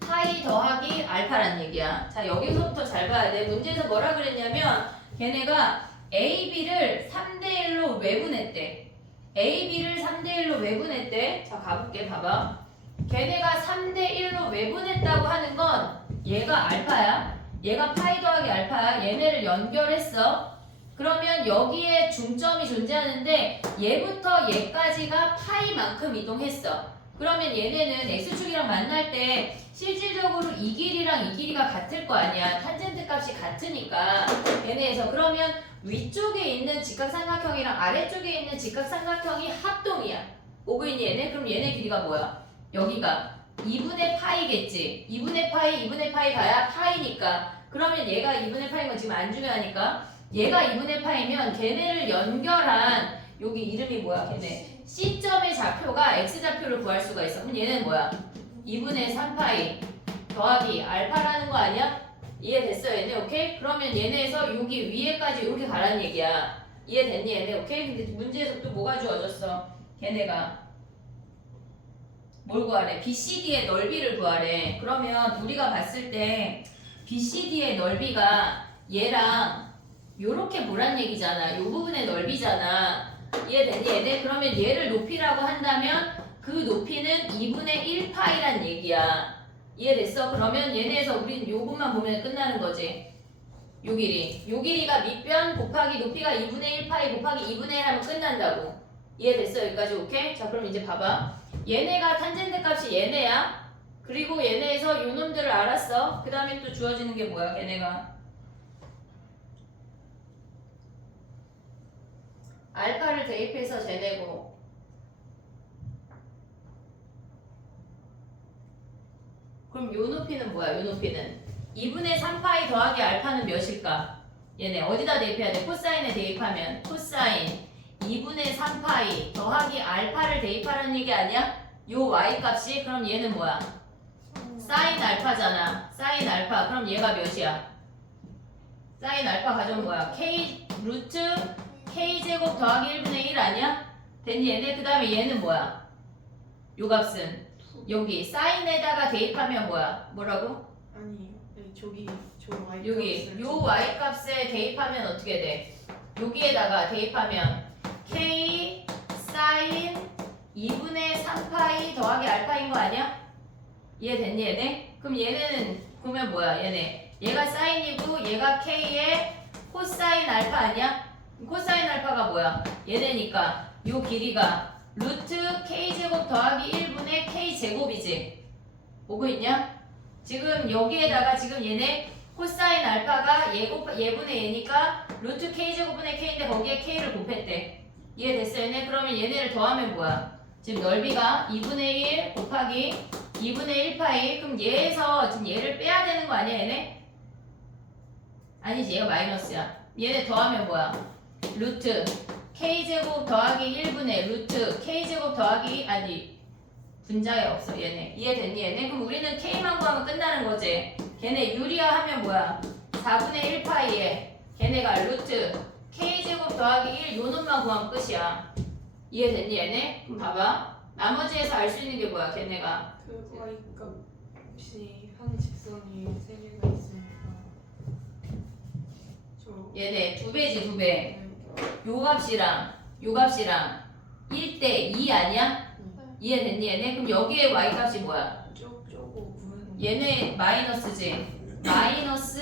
파이 더하기 알파란 얘기야. 자 여기서부터 잘 봐야 돼. 문제에서 뭐라 그랬냐면 걔네가 A, B를 3대1로 외분했대. A, B를 3대1로 외분했대. 자 가볼게 봐봐. 걔네가 3대1로 외분했다고 하는 건 얘가 알파야. 얘가 파이 더하기 알파야. 얘네를 연결했어. 그러면 여기에 중점이 존재하는데 얘부터 얘까지가 파이만큼 이동했어. 그러면 얘네는 X축이랑 만날 때 실질적으로 이 길이랑 이 길이가 같을 거 아니야. 탄젠트 값이 같으니까 얘네에서. 그러면 위쪽에 있는 직각삼각형이랑 아래쪽에 있는 직각삼각형이 합동이야. 오고 있니 얘네? 그럼 얘네 길이가 뭐야? 여기가 2분의 파이겠지. 2분의 파이 다야 파이니까. 그러면 얘가 2분의 파이인 건 지금 안 중요하니까 얘가 2분의 파이면 걔네를 연결한 여기 이름이 뭐야 걔네? C점의 좌표가 X좌표를 구할 수가 있어. 그럼 얘는 뭐야? 2분의 3파이 더하기 알파라는 거 아니야? 이해됐어 얘네? 오케이? 그러면 얘네에서 여기 위에까지 이렇게 가라는 얘기야. 이해됐니 얘네? 오케이? 근데 문제에서 또 뭐가 주어졌어? 걔네가 뭘 구하래? BCD의 넓이를 구하래. 그러면 우리가 봤을 때 BCD의 넓이가 얘랑 요렇게 보란 얘기잖아. 요 부분의 넓이잖아. 이해됐니 얘네? 그러면 얘를 높이라고 한다면 그 높이는 2분의 1파이란 얘기야. 이해됐어? 그러면 얘네에서 우린 요것만 보면 끝나는 거지. 요 길이가 밑변 곱하기 높이가 2분의 1파이 곱하기 2분의 1 하면 끝난다고. 이해됐어? 여기까지 오케이? 자 그럼 이제 봐봐. 얘네가 탄젠트 값이 얘네야. 그리고 얘네에서 요 놈들을 알았어. 그 다음에 또 주어지는 게 뭐야 걔네가? 알파를 대입해서 쟤네고 그럼 요 높이는 뭐야? 요 높이는 2분의 3파이 더하기 알파는 몇일까? 얘네 어디다 대입해야 돼? 코사인에 대입하면 코사인 2분의 3파이 더하기 알파를 대입하라는 얘기 아니야? 요 y 값이 그럼 얘는 뭐야? 사인 알파잖아. 사인 알파 그럼 얘가 몇이야? 사인 알파 가져온 뭐야? K 루트 K제곱 더하기 1분의 1 아니야? 됐니 얘네? 그 다음에 얘는 뭐야? 요 값은 여기 사인에다가 대입하면 뭐야? 뭐라고? 아니 저기 저 Y 여기 값을 요 y 값에 대입하면 어떻게 돼? 여기에다가 대입하면 K 사인 2분의 3파이 더하기 알파인 거 아니야? 이해됐니 얘네? 그럼 얘네는 보면 뭐야 얘네 얘가 사인이고 얘가 K의 코사인 알파 아니야? 코사인 알파가 뭐야? 얘네니까 요 길이가 루트 K제곱 더하기 1분의 K제곱이지. 오고 있냐? 지금 여기에다가 지금 얘네 코사인 알파가 얘분의 얘니까 루트 K제곱분의 K인데 거기에 K를 곱했대. 이해됐어 얘네? 그러면 얘네를 더하면 뭐야? 지금 넓이가 2분의 1 곱하기 2분의 1파이 그럼 얘에서 지금 얘를 빼야 되는 거 아니야 얘네? 아니지 얘가 마이너스야. 얘네 더하면 뭐야? 루트 K제곱 더하기 1분의 루트 K제곱 더하기 아니 분자에 없어 얘네. 이해됐니 얘네? 그럼 우리는 K만 구하면 끝나는 거지. 걔네 유리화 하면 뭐야? 4분의 1파이에 걔네가 루트 k제곱 더하기 1 요놈만 구하면 끝이야. 이해됐니 얘네? 그럼 봐봐. 나머지에서 알 수 있는 게 뭐야 걔네가? 그 y 값이 한 직선이 3개가 있으니까 저 얘네 2배지 2배. 요 값이랑 요 값이랑 1대 2 아니야? 이해됐니 얘네? 그럼 여기에 y 값이 뭐야? 쪼고 구는 얘네 마이너스지. 마이너스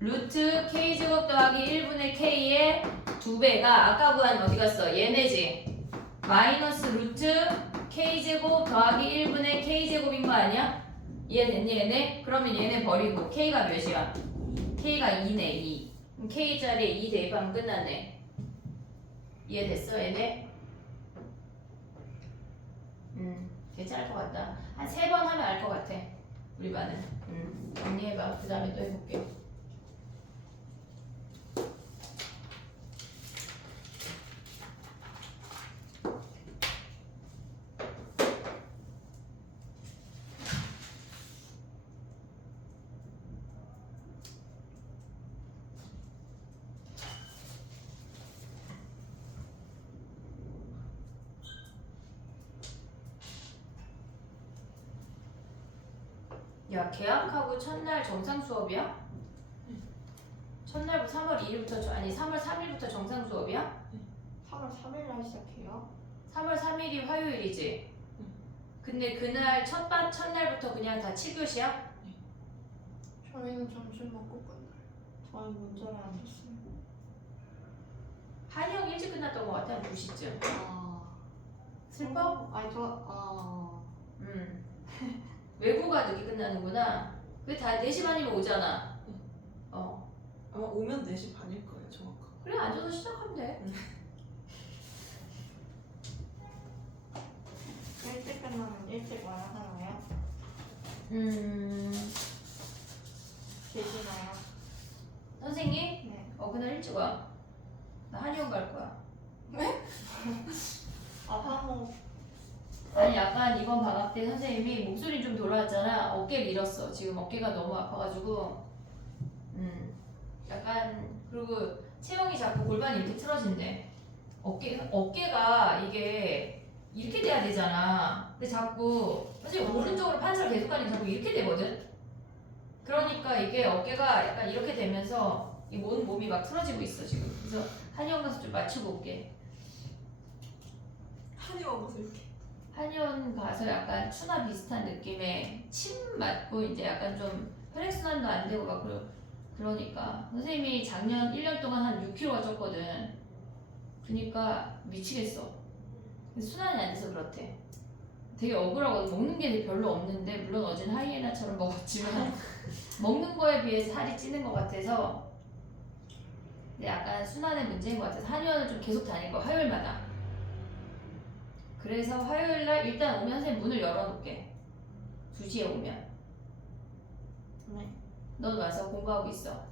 루트 k제곱 더하기 1분의 k의 2배가 아까 구한 어디 갔어? 얘네지. 마이너스 루트 k제곱 더하기 1분의 k제곱인 거 아니야? 이해됐니 얘네? 그러면 얘네 버리고 k가 몇이야? k가 2네 2. 그럼 k자리에 2 대입하면 끝났네. 이해됐어 얘네? 괜찮을 것 같다. 한 3번 하면 알 것 같아. 우리 반은. 정리해봐. 그 다음에 또 해볼게. 야, 계약하고 첫날 정상 수업이야? 첫날부터 3월 2일부터 아니 3월 3일부터 정상 수업이야? 3월 3일날 시작해요? 3월 3일이 화요일이지. 근데 그날 첫날부터 그냥 다 7교시야? 저희는 점심 먹고 끝나요. 저는 문제를 안 줬어요. 한영 일찍 끝났던 것 같아. 한 2시쯤. 슬퍼? 아니 외고가 늦게 끝나는구나. 그게 다 4시 반이면 오잖아. 아마 오면 4시 반일 거예요 정확하게. 그래 앉아서 시작하면 돼. 일찍 끝나면 일찍 와야 하나요? 계시나요? 선생님? 네. 그날 일찍 와. 나 한의원 갈 거야. 화목. 아니 약간 이번 방학 때 선생님이 목소리 좀 돌아왔잖아. 어깨 밀었어. 지금 어깨가 너무 아파가지고. 약간 그리고 채영이 자꾸 골반이 이렇게 틀어진대. 어깨가 이게 이렇게 돼야 되잖아. 근데 자꾸 선생님 오른쪽으로 판사를 계속 하니까 자꾸 이렇게 되거든. 그러니까 이게 어깨가 약간 이렇게 되면서 이 몸이 막 틀어지고 있어 지금. 그래서 한의원 가서 좀 맞추고 올게. 한의원 가서 이렇게. 한의원 가서 약간 추나 비슷한 느낌의 침 맞고 이제 약간 좀 혈액순환도 안 되고 막 그러니까 선생님이 작년 1년 동안 한 6kg가 쪘거든. 그러니까 미치겠어. 순환이 안 돼서 그렇대. 되게 억울하거든. 먹는 게 별로 없는데 물론 어제는 하이에나처럼 먹었지만 먹는 거에 비해 살이 찌는 것 같아서 근데 약간 순환의 문제인 것 같아서 한의원을 좀 계속 다닐 거야. 화요일마다. 그래서 화요일날 일단 오면 선생님 문을 열어놓을게. 2시에 오면. 네. 넌 와서 공부하고 있어.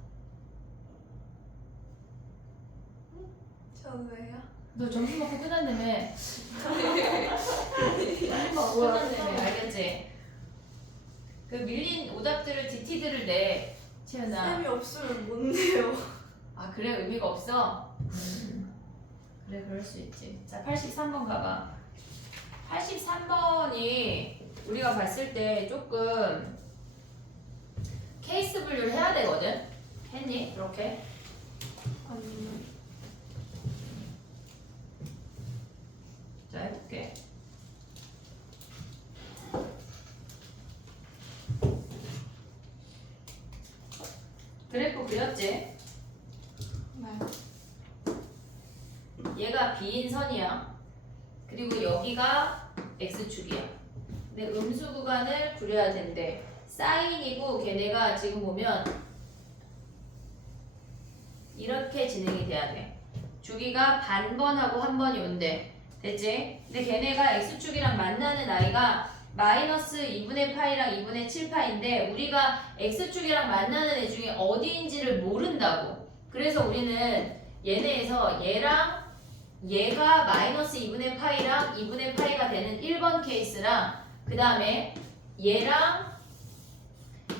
저 왜요? 너 점심 먹고 끝난다며. 점심 먹고 끝난다며. 알겠지? 그 밀린 오답들을 DT들을 내. 채연아. 쌤이 없으면 못 내요. 아 그래? 의미가 없어? 그래 그럴 수 있지. 자 83번 가봐. 83번이 우리가 봤을 때 조금 케이스 분류를 해야 되거든? 했니? 그렇게? 아니요. 자 해볼게. 그래프 그렸지? 네. 얘가 B인 선이야. 그리고 여기가 X축이야. 근데 음수 구간을 그려야 된대. 사인이고 걔네가 지금 보면 이렇게 진행이 돼야 돼. 주기가 반번하고 한 번이 온대. 됐지? 근데 걔네가 X축이랑 만나는 나이가 마이너스 2분의 파이랑 2분의 7파인데 우리가 X축이랑 만나는 애 중에 어디인지를 모른다고. 그래서 우리는 얘네에서 얘랑 얘가 마이너스 2분의 파이랑 2분의 파이가 되는 1번 케이스랑 그 다음에 얘랑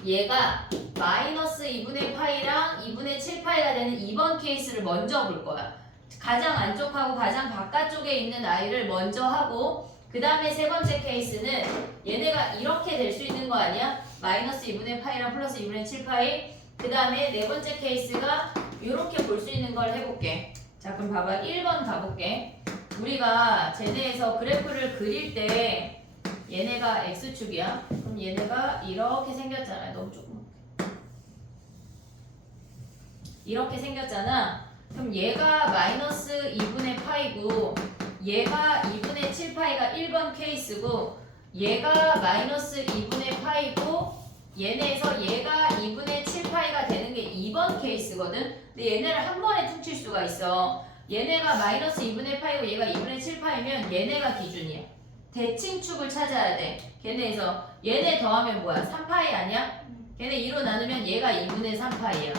얘가 마이너스 2분의 파이랑 2분의 7파이가 되는 2번 케이스를 먼저 볼 거야. 가장 안쪽하고 가장 바깥쪽에 있는 아이를 먼저 하고 그 다음에 세 번째 케이스는 얘네가 이렇게 될 수 있는 거 아니야? 마이너스 2분의 파이랑 플러스 2분의 7파이. 그 다음에 네 번째 케이스가 이렇게 볼 수 있는 걸 해볼게. 자, 그럼 봐봐. 1번 가볼게. 우리가 쟤네에서 그래프를 그릴 때 얘네가 x축이야. 그럼 얘네가 이렇게 생겼잖아. 너무 조금. 이렇게 생겼잖아. 그럼 얘가 마이너스 2분의 파이고 얘가 2분의 7파이가 1번 케이스고 얘가 마이너스 2분의 파이고 얘네에서 얘가 2분의 7파이가 되는 게 2번 케이스거든. 근데 얘네를 한 번에 퉁칠 수가 있어. 얘네가 마이너스 2분의 파이고 얘가 2분의 7파이면 얘네가 기준이야. 대칭축을 찾아야 돼. 걔네에서 얘네 더하면 뭐야? 3파이 아니야? 걔네 2로 나누면 얘가 2분의 3파이야.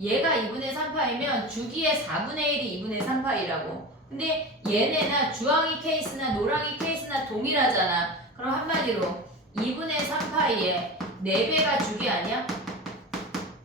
얘가 2분의 3파이면 주기의 4분의 1이 2분의 3파이라고. 근데 얘네나 주황이 케이스나 노랑이 케이스나 동일하잖아. 그럼 한마디로 2분의 3파이에 4배가 주기 아니야?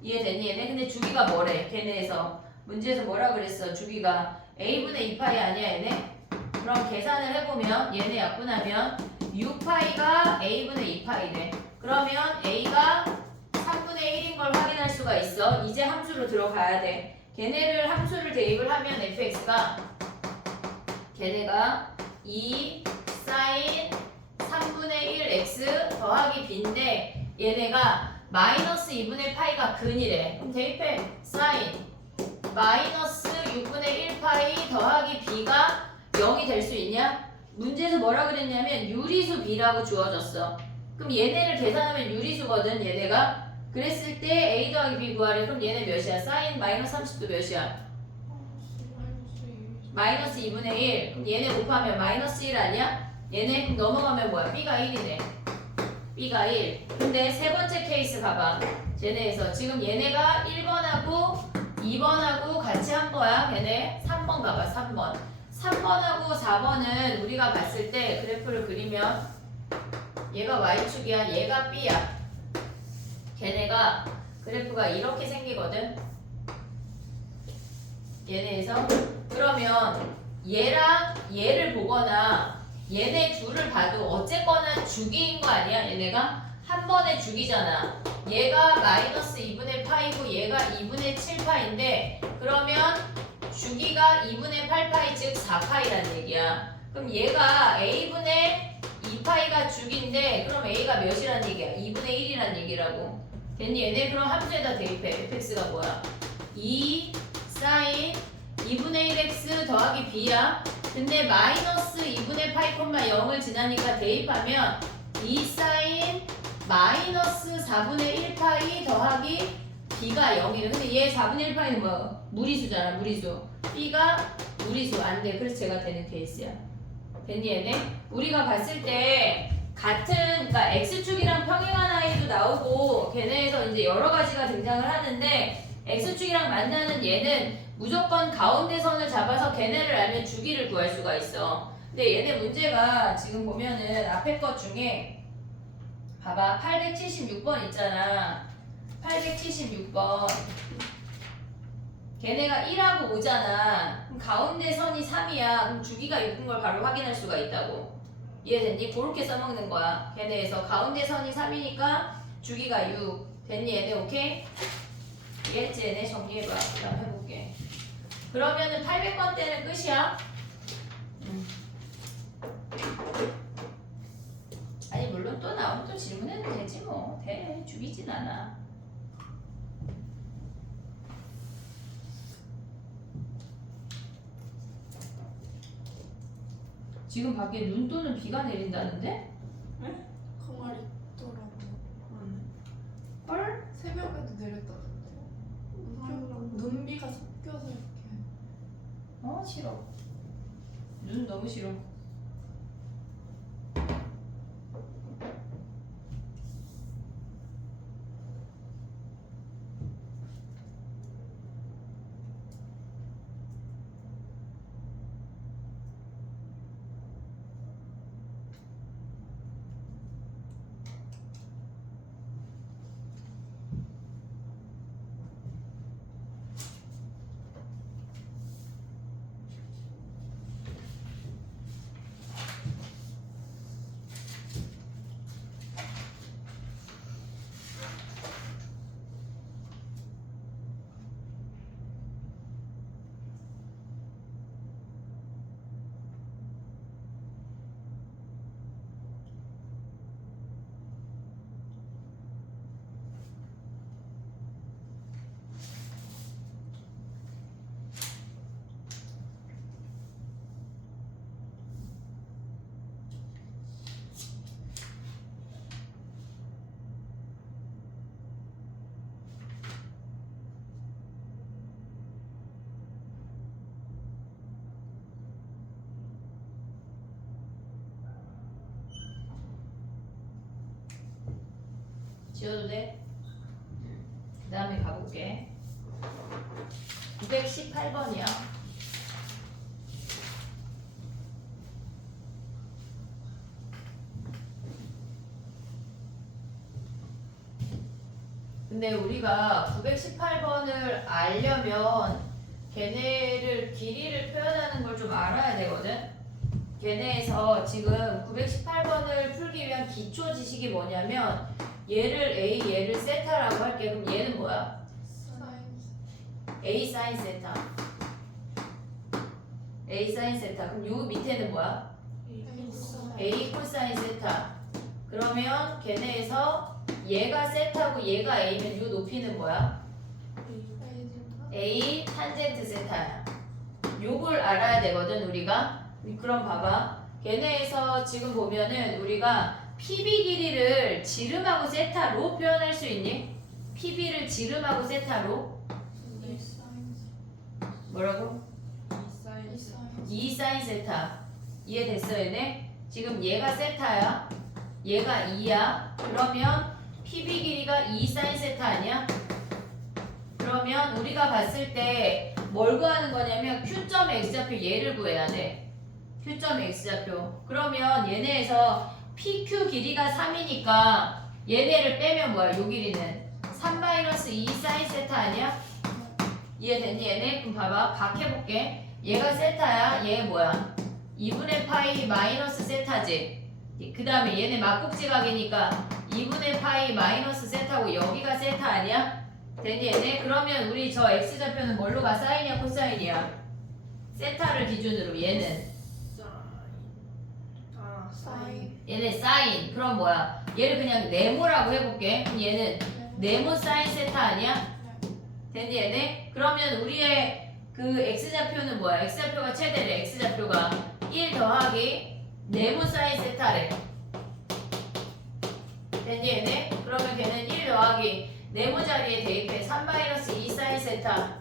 이해되니 얘네? 근데 주기가 뭐래? 걔네에서 문제에서 뭐라 그랬어? 주기가 a분의 2파이 아니야 얘네? 그럼 계산을 해보면 얘네 약분하면 6파이가 a분의 2파이래. 그러면 a가 3분의 1인 걸 확인할 수가 있어. 이제 함수로 들어가야 돼. 걔네를 함수를 대입을 하면 fx가 걔네가 2 사인 3분의 1 x 더하기 b인데 얘네가 마이너스 2분의 파이가 근이래. 그럼 대입해. 사인 마이너스 6분의 1 파이 더하기 b가 0이 될 수 있냐? 문제에서 뭐라 그랬냐면 유리수 b라고 주어졌어. 그럼 얘네를 계산하면 유리수거든 얘네가. 그랬을 때 a 더하기 b 구하래. 그럼 얘네 몇이야? 사인 마이너스 30도 몇이야? 마이너스 2분의 1. 그럼 얘네 곱하면 마이너스 1 아니야? 얘네 넘어가면 뭐야? b가 1이네. b가 1. 근데 세 번째 케이스 봐봐. 쟤네에서 지금 얘네가 1번하고 2번하고 같이 한 거야. 걔네 3번 봐봐. 3번. 3번하고 4번은 우리가 봤을 때 그래프를 그리면 얘가 y축이야. 얘가 b야. 걔네가 그래프가 이렇게 생기거든. 얘네에서 그러면 얘랑 얘를 보거나 얘네 둘을 봐도 어쨌거나 주기인 거 아니야? 얘네가 한 번에 주기잖아. 얘가 마이너스 2분의 파이고 얘가 2분의 7파인데 그러면 주기가 2분의 8파이 즉 4파이란 얘기야. 그럼 얘가 a분의 2파이가 주기인데 그럼 a가 몇이란 얘기야? 2분의 1이란 얘기라고. 됐니 얘네? 그럼 함수에다 대입해. fx가 뭐야? 2 사인 2분의 1x 더하기 b야. 근데 마이너스 2분의 파이 콤마 0을 지나니까 대입하면 2 사인 마이너스 4분의 1파이 더하기 b가 0이래. 근데 얘 4분의 1파이는 뭐야? 무리수잖아. 무리수. b가 무리수 안 돼. 그래서 제가 되는 케이스야. 됐니 얘네? 우리가 봤을 때 같은 그러니까 x축이랑 평행한 아이도 나오고 걔네에서 이제 여러 가지가 등장을 하는데 x축이랑 만나는 얘는 무조건 가운데 선을 잡아서 걔네를 알면 주기를 구할 수가 있어. 근데 얘네 문제가 지금 보면은 앞에 것 중에 봐봐 876번 있잖아. 876번 걔네가 1하고 5잖아. 그럼 가운데 선이 3이야. 그럼 주기가 6인 걸 바로 확인할 수가 있다고. 이해됐니? 그렇게 써먹는 거야. 걔네에서 가운데 선이 3이니까 주기가 6. 됐니 얘네? 오케이? 이해했지 얘네? 정리해봐. 그 다음 해볼게. 그러면은 800번 때는 끝이야. 아니 물론 또 나오면 또 질문해도 되지 뭐. 돼. 죽이진 않아. 지금 밖에 눈 또는 비가 내린다는데? 그 말이 있더라고. 헐? 새벽에도 내렸다던데. 눈비가 섞여서 이렇게. 싫어. 눈 너무 싫어. 지워도 돼? 그 다음에 가볼게. 918번이야. 근데 우리가 918번을 알려면 걔네를 길이를 표현하는 걸 좀 알아야 되거든. 걔네에서 지금 918번을 풀기 위한 기초 지식이 뭐냐면 얘를 A, 얘를 세타라고 할게. 그럼 얘는 뭐야? 사이즈. A 사인 세타. A 사인 세타. 그럼 요 밑에는 뭐야? A 코사인 세타. 그러면 걔네에서 얘가 세타고 얘가 A면 요 높이는 뭐야? A 탄젠트 세타야. 요걸 알아야 되거든 우리가. 그럼 봐봐. 걔네에서 지금 보면은 우리가 PB 길이를 지름하고 세타로 표현할 수 있니? PB를 지름하고 세타로 뭐라고? 사이즈 2 사인 세타. 이해됐어 얘네? 지금 얘가 세타야. 얘가 2야. 그러면 PB 길이가 2 사인 세타 아니야? 그러면 우리가 봤을 때 뭘 구하는 거냐면 Q점 X좌표 얘를 구해야 돼. Q점 X좌표. 그러면 얘네에서 PQ 길이가 3이니까 얘네를 빼면 뭐야? 요 길이는 3-2 사인 세타 아니야? 이해됐니 얘네? 그럼 봐봐. 각해볼게. 얘가 세타야. 얘 뭐야? 2분의 파이 마이너스 세타지. 그 다음에 얘네 막국지각이니까 2분의 파이 마이너스 세타고 여기가 세타 아니야? 되니 얘네? 그러면 우리 저 X좌표는 뭘로 가? 사인이야 코사인이야? 세타를 기준으로 얘는 사인. 얘네 사인. 그럼 뭐야? 얘를 그냥 네모라고 해볼게. 그럼 얘는 네모 사인 세타 아니야? 되니 얘네? 그러면 우리의 그 X좌표는 뭐야? X좌표가 최대래. X좌표가 1 더하기 네모 사인 세타래. 되니 얘네? 그러면 걔는 1 더하기 네모 자리에 대입해 3-2 사인 세타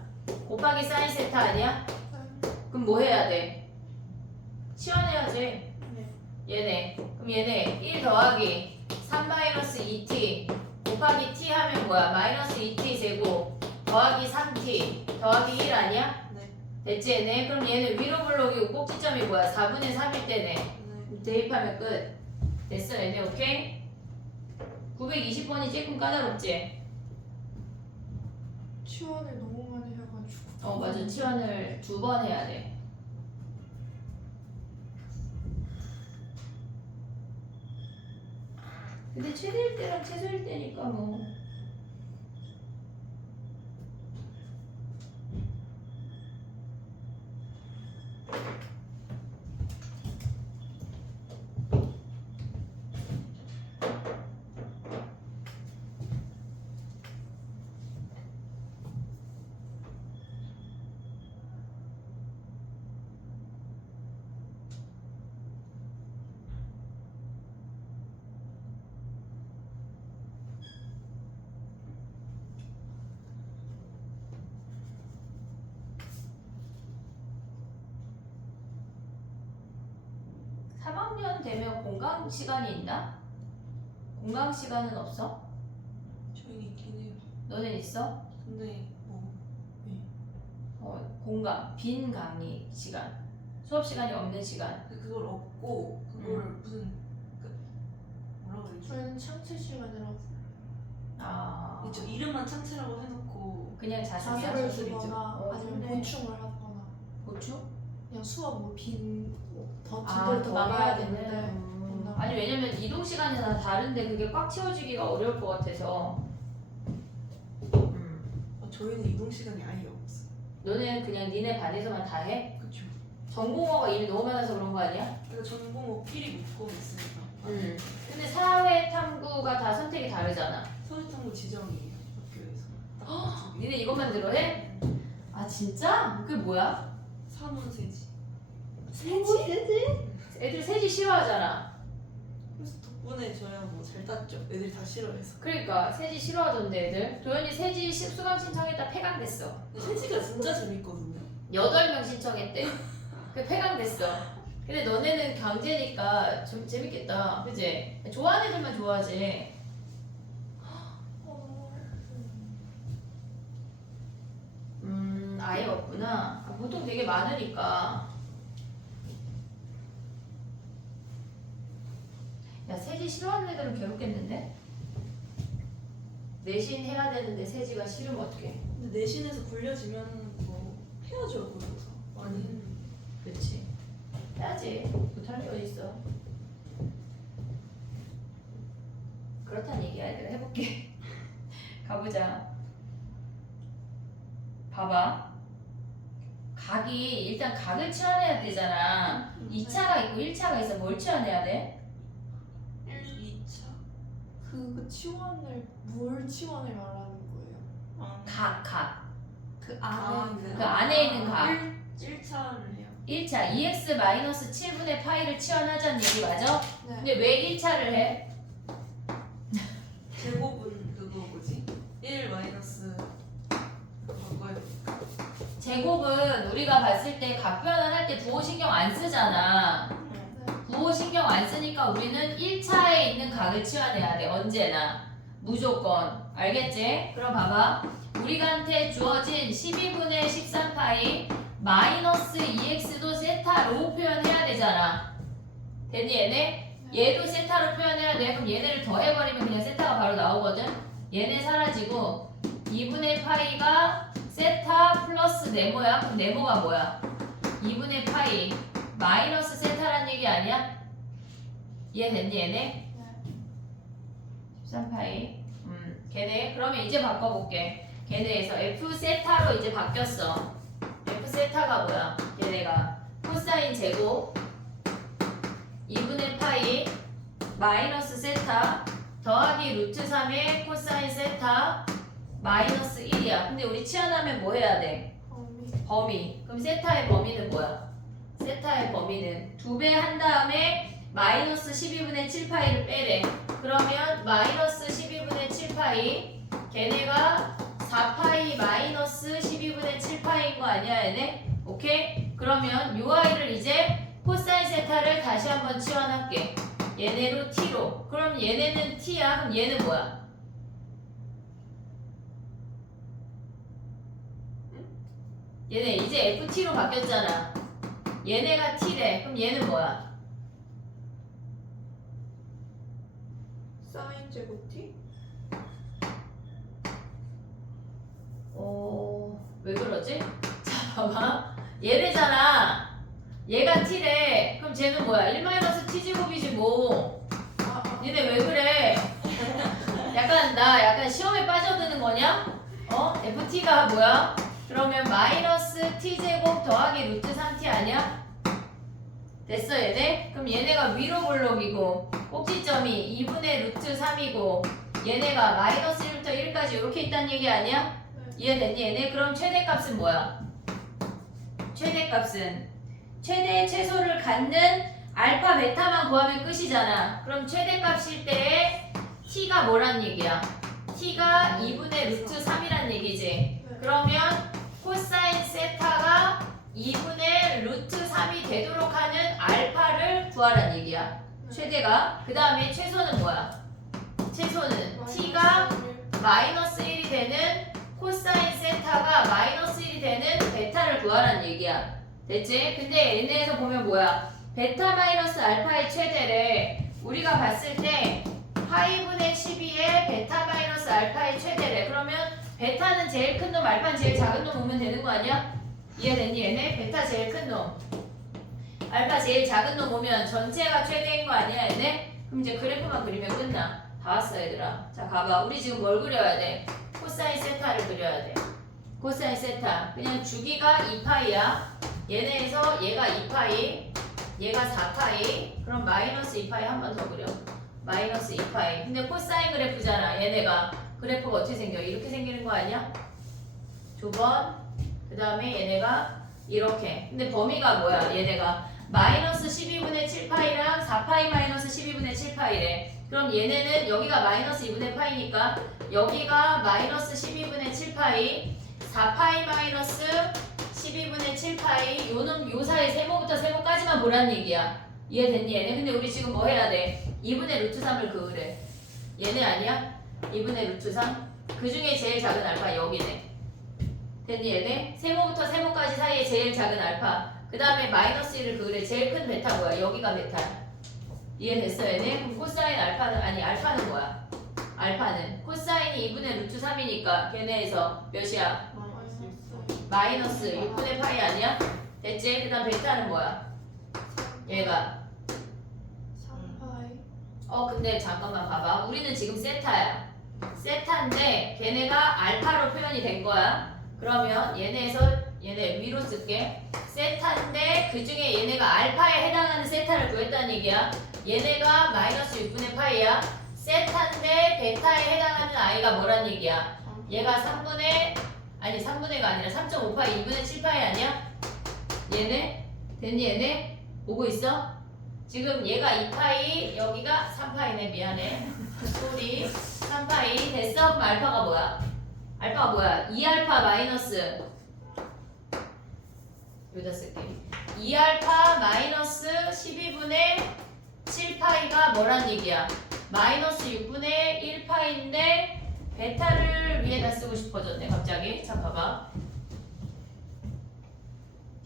곱하기 사인 세타 아니야? 그럼 뭐 해야 돼? 치환해야지. 얘네. 그럼 얘네 1 더하기 3-2t 곱하기 t 하면 뭐야? 마이너스 2t 제곱 더하기 3t 더하기 1 아니야? 네. 됐지 얘네? 그럼 얘는 위로 블록이고 꼭지점이 뭐야? 4분의 3일 때네. 대입하면 끝. 됐어 얘네 오케이? 920번이 조금 까다롭지? 치원을 너무 많이 해가지고. 맞아. 치환을 2번 해야 돼. 근데 최대일 때랑 최소일 때니까 뭐. (3학년) 되면 공강 시간이 있나? 공강 시간은 없어? 저희는 있긴 해요. 너넨 있어? 근데 뭐 공강, 빈 강의 시간. 수업 시간이 없는 시간. 그걸 얻고 그거를 무슨 뭐라고 해야지? 저희는 창체 시간이라고. 아, 저 이름만 창체라고 해놓고 그냥 자습이야. 자세를 자습이죠. 주거나 아니면 근데 보충을 하거나 고추? 그냥 수업 뭐빈더 아, 두들 더 더 나가야 나가야 되는. 되는데 아니 왜냐면 이동 시간이 다 다른데 그게 꽉 채워지기가 어려울 것 같아서. 저희는 이동 시간이 아예 없어. 너는 그냥 니네 반에서만 다 해? 그쵸. 전공어가 일이 너무 많아서 그런 거 아니야? 그러니까 전공은 필히 묶고 있으니까. 근데 사회 탐구가 다 선택이 다르잖아. 서울탐구 지정이에요 학교에서. 딱 니네 이것만 들어 해? 아 진짜? 그게 뭐야? 산원세지. 세지? 애들 세지 싫어하잖아. 그래서 덕분에 저야 뭐 잘 땄죠. 애들이 다 싫어해서. 그러니까 세지 싫어하던데 애들. 도현이 세지 수강 신청했다 폐강됐어. 세지가 진짜 재밌거든요. 8명 신청했대. 그 폐강됐어. 근데 너네는 강제니까 좀 재밌겠다. 그치? 좋아하는 애들만 좋아하지. 아예 없구나. 보통 되게 많으니까. 야, 세지 싫어하는 애들은 괴롭겠는데? 내신 해야 되는데 세지가 싫으면 어떡해? 근데 내신에서 굴려지면 뭐 해야죠 그래서 많이. 그렇지. 해야지. 못할 게 어딨어. 그렇다는 얘기야. 내가 해볼게. 가보자. 봐봐. 각이 일단 각을 치환해야 되잖아. 2차가 있고 1차가 있어. 뭘 치환해야 돼? 2차. 그 치원을 뭘 치원을 말하는 거예요? 각. 그 안에 있는 그 안에 있는 각. 1차를 해요. 1차 2x-7분의 파이를 치환하자는 얘기 맞아? 네. 근데 왜 1차를 해? 제곱은 그거 뭐지? 1 마이너스 그거요. 제곱은 우리가 봤을 때 각 변환할 때 부호 신경 안 쓰잖아. 부호 신경 안 쓰니까 우리는 1차에 있는 각을 치환해야 돼. 언제나. 무조건. 알겠지? 그럼 봐봐. 우리한테 주어진 12분의 13파이 마이너스 2x도 세타로 표현해야 되잖아. 됐니 얘네? 얘도 세타로 표현해야 돼. 그럼 얘네를 더해버리면 그냥 세타가 바로 나오거든. 얘네 사라지고 2분의 파이가 세타 플러스 네모야. 그럼 네모가 뭐야? 2분의 파이 마이너스 세타란 얘기 아니야? 이해됐니 얘네? 13파이 걔네 그러면 이제 바꿔볼게. 걔네에서 f 세타로 이제 바뀌었어. f 세타가 뭐야? 얘네가 코사인 제곱 2분의 파이 마이너스 세타 더하기 루트 3의 코사인 세타 마이너스 1이야. 근데 우리 치환하면 뭐 해야 돼? 범위. 그럼 세타의 범위는 뭐야? 세타의 범위는 2배 한 다음에 마이너스 12분의 7파이를 빼래. 그러면 마이너스 12분의 7파이 걔네가 4파이 마이너스 12분의 7파이인 거 아니야 얘네? 오케이? 그러면 요 아이를 이제 코사인 세타를 다시 한번 치환할게. 얘네로 t로. 그럼 얘네는 t야. 그럼 얘는 뭐야? 얘네 이제 ft로 바뀌었잖아. 얘네가 t래. 그럼 얘는 뭐야? 사인 제곱 t? 왜 그러지? 자, 봐봐. 얘네잖아. 얘가 t래. 그럼 쟤는 뭐야? 1-t제곱이지 뭐. 얘네 왜 그래? 약간 시험에 빠져드는 거냐? ft가 뭐야? 그러면 마이너스 t제곱 더하기 루트 3t 아니야? 됐어 얘네? 그럼 얘네가 위로 볼록이고 꼭지점이 2분의 루트 3이고 얘네가 마이너스 1부터 1까지 이렇게 있다는 얘기 아니야? 이해됐니 얘네? 그럼 최대값은 뭐야? 최대값은 최대의 최소를 갖는 알파 베타만 구하면 끝이잖아. 그럼 최대값일 때 t가 뭐란 얘기야? t가 2분의 루트 3이란 얘기지. 그러면 코사인 세타가 2분의 루트 3이 되도록 하는 알파를 구하란 얘기야. 최대가. 그 다음에 최소는 뭐야? 최소는 t가 마이너스 1이 되는 코사인 세타가 마이너스 1이 되는 베타를 구하란 얘기야. 됐지? 근데 얘네에서 보면 뭐야? 베타 마이너스 알파의 최대래. 우리가 봤을 때 파이분의 12의 베타 마이너스 알파의 최대래. 그러면 베타는 제일 큰 놈, 알파는 제일 작은 놈 오면 되는 거 아니야? 이해됐니 얘네? 베타 제일 큰 놈, 알파 제일 작은 놈 오면 전체가 최대인 거 아니야 얘네? 그럼 이제 그래프만 그리면 끝나. 다 왔어 얘들아. 자 가봐. 우리 지금 뭘 그려야 돼? 코사인 세타를 그려야 돼. 코사인 세타. 그냥 주기가 2파이야. 얘네에서 얘가 2파이, 얘가 4파이. 그럼 마이너스 2파이 한 번 더 그려. 마이너스 2파이. 근데 코사인 그래프잖아. 얘네가 그래프가 어떻게 생겨? 이렇게 생기는 거 아니야? 두 번. 그 다음에 얘네가 이렇게. 근데 범위가 뭐야? 얘네가 마이너스 12분의 7파이랑 4파이 마이너스 12분의 7파이래. 그럼 얘네는 여기가 마이너스 2분의 파이니까 여기가 마이너스 12분의 7파이, 4파이 마이너스 12분의 7파이. 요놈 요 사이 세모부터 세모까지만 보란 얘기야. 이해됐니 얘네? 근데 우리 지금 뭐 해야 돼? 2분의 루트 3을 그으래. 얘네 아니야? 2분의 루트 3? 그 중에 제일 작은 알파 여기네. 됐니 얘네? 세모부터 세모까지 사이에 제일 작은 알파. 그 다음에 마이너스 1을 그래. 제일 큰 베타 뭐야? 여기가 베타야. 이해됐어 얘네? 그럼 코사인 알파는 아니 알파는 뭐야? 알파는 코사인이 2분의 루트 3이니까 걔네에서 몇이야? 마이너스 6분의 파이 아니야? 됐지? 그 다음 베타는 뭐야? 얘가 3파이. 근데 잠깐만 봐봐. 우리는 지금 세타야. 세타인데 걔네가 알파로 표현이 된 거야. 그러면 얘네에서 얘네 위로 쓸게. 세타인데 그 중에 얘네가 알파에 해당하는 세타를 구했다는 얘기야. 얘네가 마이너스 6분의 파이야. 세타인데 베타에 해당하는 아이가 뭐란 얘기야? 얘가 3분의가 아니라 3.5파이 2분의 7파이 아니야? 얘네? 됐니 얘네? 보고 있어? 지금 얘가 2파이 여기가 3파이네 미안해 소리 3파이 됐어? 그럼 알파가 뭐야? 알파가 뭐야? 2알파 마이너스 여기다 쓸게 2알파 마이너스 12분의 7파이가 뭐란 얘기야? 마이너스 6분의 1파이인데 베타를 위에다 쓰고 싶어졌네 갑자기. 자 봐봐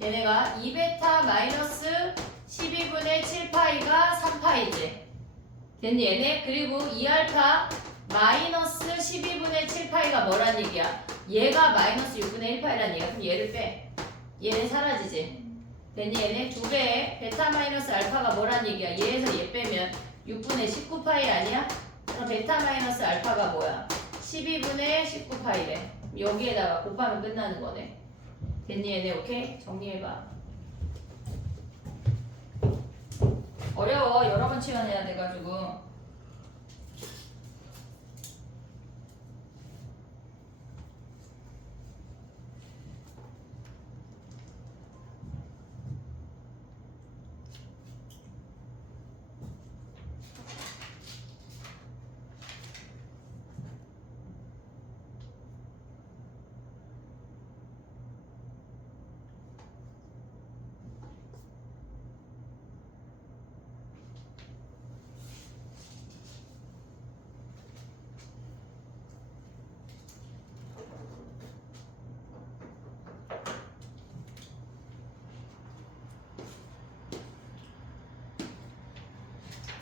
얘네가 2베타 마이너스 12분의 7파이가 3파이지 됐니 얘네? 그리고 2알파 마이너스 12분의 7파이가 뭐란 얘기야? 얘가 마이너스 6분의 1파이란 얘기야. 그럼 얘를 빼 얘는 사라지지 됐니 얘네? 2배에 베타 마이너스 알파가 뭐란 얘기야? 얘에서 얘 빼면 6분의 19파이 아니야? 그럼 베타 마이너스 알파가 뭐야? 12분의 19파이래. 여기에다가 곱하면 끝나는 거네. 됐니 얘네? 오케이? 정리해봐. 어려워. 여러 번 치환해야 돼가지고. 네.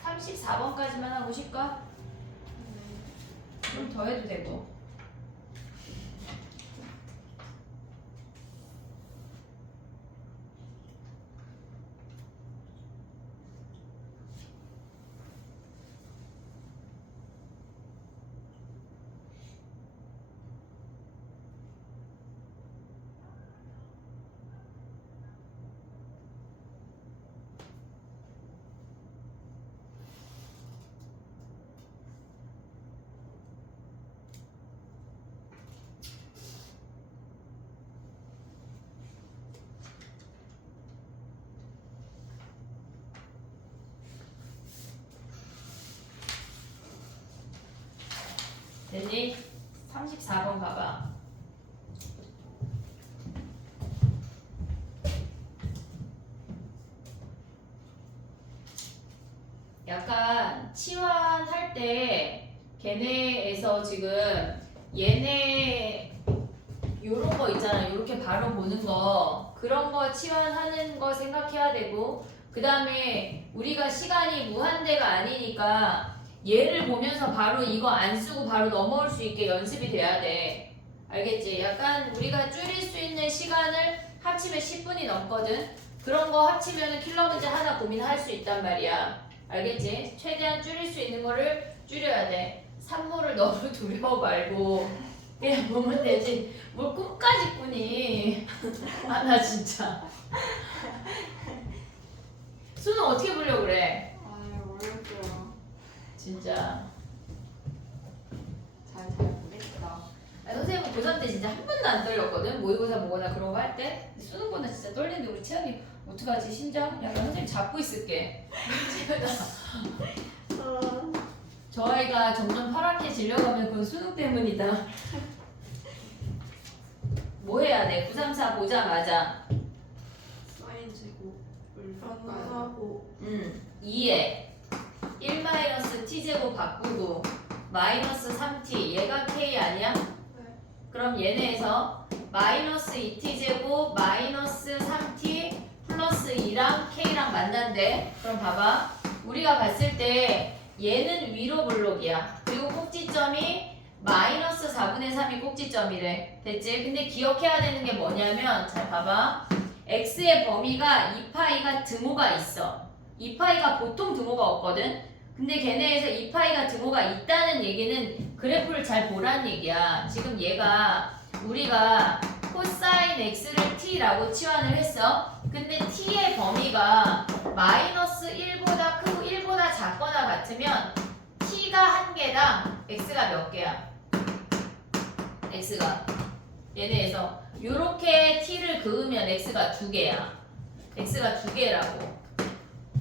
34번까지만 하고 싶까? 좀 더 해도 되고. 됐니? 34번 가봐. 약간 치환할 때 걔네에서 지금 얘네 요런 거 있잖아. 요렇게 바로 보는 거 그런 거 치환하는 거 생각해야 되고 그 다음에 우리가 시간이 무한대가 아니니까 얘를 보면서 바로 이거 안 쓰고 바로 넘어올 수 있게 연습이 돼야 돼. 알겠지? 약간 우리가 줄일 수 있는 시간을 합치면 10분이 넘거든. 그런 거 합치면 킬러 문제 하나 고민할 수 있단 말이야. 알겠지? 최대한 줄일 수 있는 거를 줄여야 돼. 산모를 너무 두려워 말고 그냥 보면 되지. 뭘 꿈까지 꾸니. 아 나 진짜. 수능 어떻게 보려고 그래? 아유 모르겠어요. 진짜. 잘 모르겠다. 아, 선생님은 고3 때 진짜 한 번도 안 떨렸거든. 모의고사 보거나 그런 거 할 때. 근데 수능보다 진짜 떨리는데 우리 채연이 어떡하지? 심장? 약간 선생님 잡고 있을게. 저 아이가 점점 파랗게 질려가면 그건 수능 때문이다. 뭐 해야 돼? 934 보자마자 사인 제곱을 반환하고 2에 1-t제곱 바꾸고 마이너스 3t 얘가 k 아니야? 네. 그럼 얘네에서 마이너스 2t제곱 마이너스 3t 플러스 2랑 k랑 만난대. 그럼 봐봐. 우리가 봤을 때 얘는 위로 블록이야. 그리고 꼭지점이 마이너스 4분의 3이 꼭지점이래. 됐지? 근데 기억해야 되는 게 뭐냐면 잘 봐봐. x의 범위가 2파이가 등호가 있어. 2파이가 보통 등호가 없거든. 근데 걔네에서 2파이가 등호가 있다는 얘기는 그래프를 잘 보란 얘기야. 지금 얘가 우리가 코사인 x를 t라고 치환을 했어. 근데 t의 범위가 마이너스 1보다 크고 1보다 작거나 같으면 t가 한 개당 x가 몇 개야? x가 얘네에서 요렇게 t를 그으면 x가 2개야. x가 2개라고.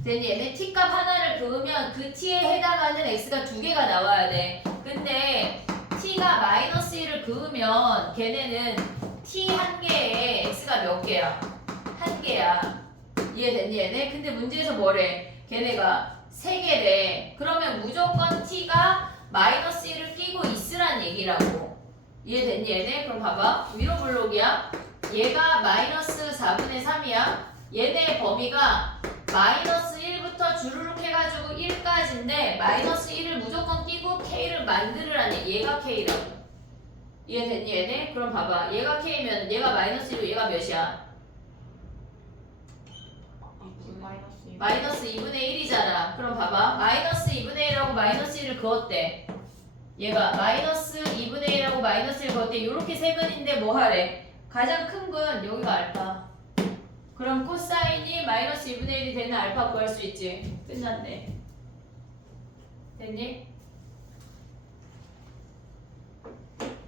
됐니? 얘네 t값 하나를 그으면 그 t에 해당하는 x가 2개가 나와야 돼. 근데 t가 마이너스 1을 그으면 걔네는 t 한 개에 x가 몇 개야? 한 개야. 이해됐니 얘네? 근데 문제에서 뭐래? 걔네가 3개래. 그러면 무조건 t가 마이너스 1을 끼고 있으란 얘기라고. 이해됐니 얘네? 그럼 봐봐. 위로 블록이야. 얘가 마이너스 4분의 3이야. 얘네 범위가 마이너스 1부터 주르륵 해가지고 1까지인데 마이너스 1을 무조건 끼고 k를 만들으라니. 얘가 k라고. 이해됐니 얘네? 그럼 봐봐. 얘가 k면 얘가 마이너스 1이고 얘가 몇이야? 마이너스 2분의 1이잖아. 그럼 봐봐. 마이너스 2분의 1하고 마이너스 1을 그었대. 얘가 마이너스 2분의 1하고 마이너스 1 그었대. 요렇게 세 근인데 뭐 하래? 가장 큰 근 여기가 알파. 그럼 코사인이 마이너스 2분의 1이 되는 알파 구할 수 있지. 끝났네. 됐니?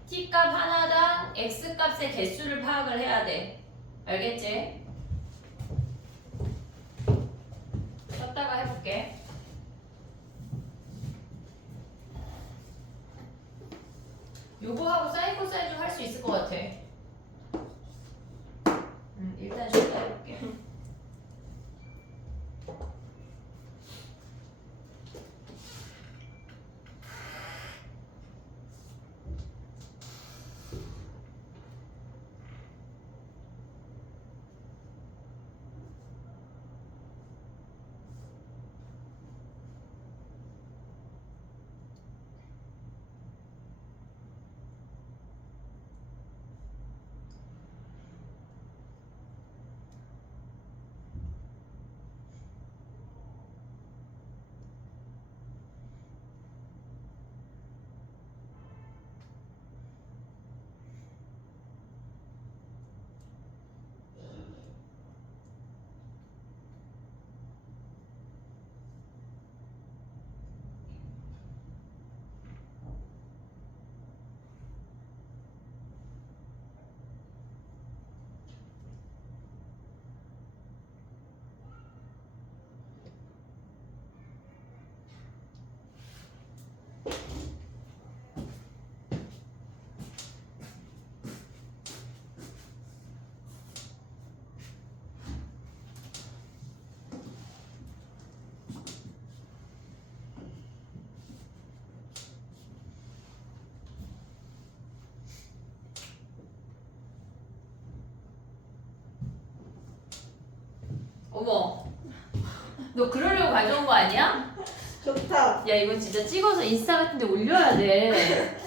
t값 하나당 x값의 개수를 파악을 해야 돼. 알겠지? 썼다가 해볼게. 요거하고 사인 코사인 좀 할 수 있을 것 같아. 일단 쉬었다 해볼게. 어머, 너 그러려고 가져온 거 아니야? 좋다. 야, 이건 진짜 찍어서 인스타 같은 데 올려야 돼.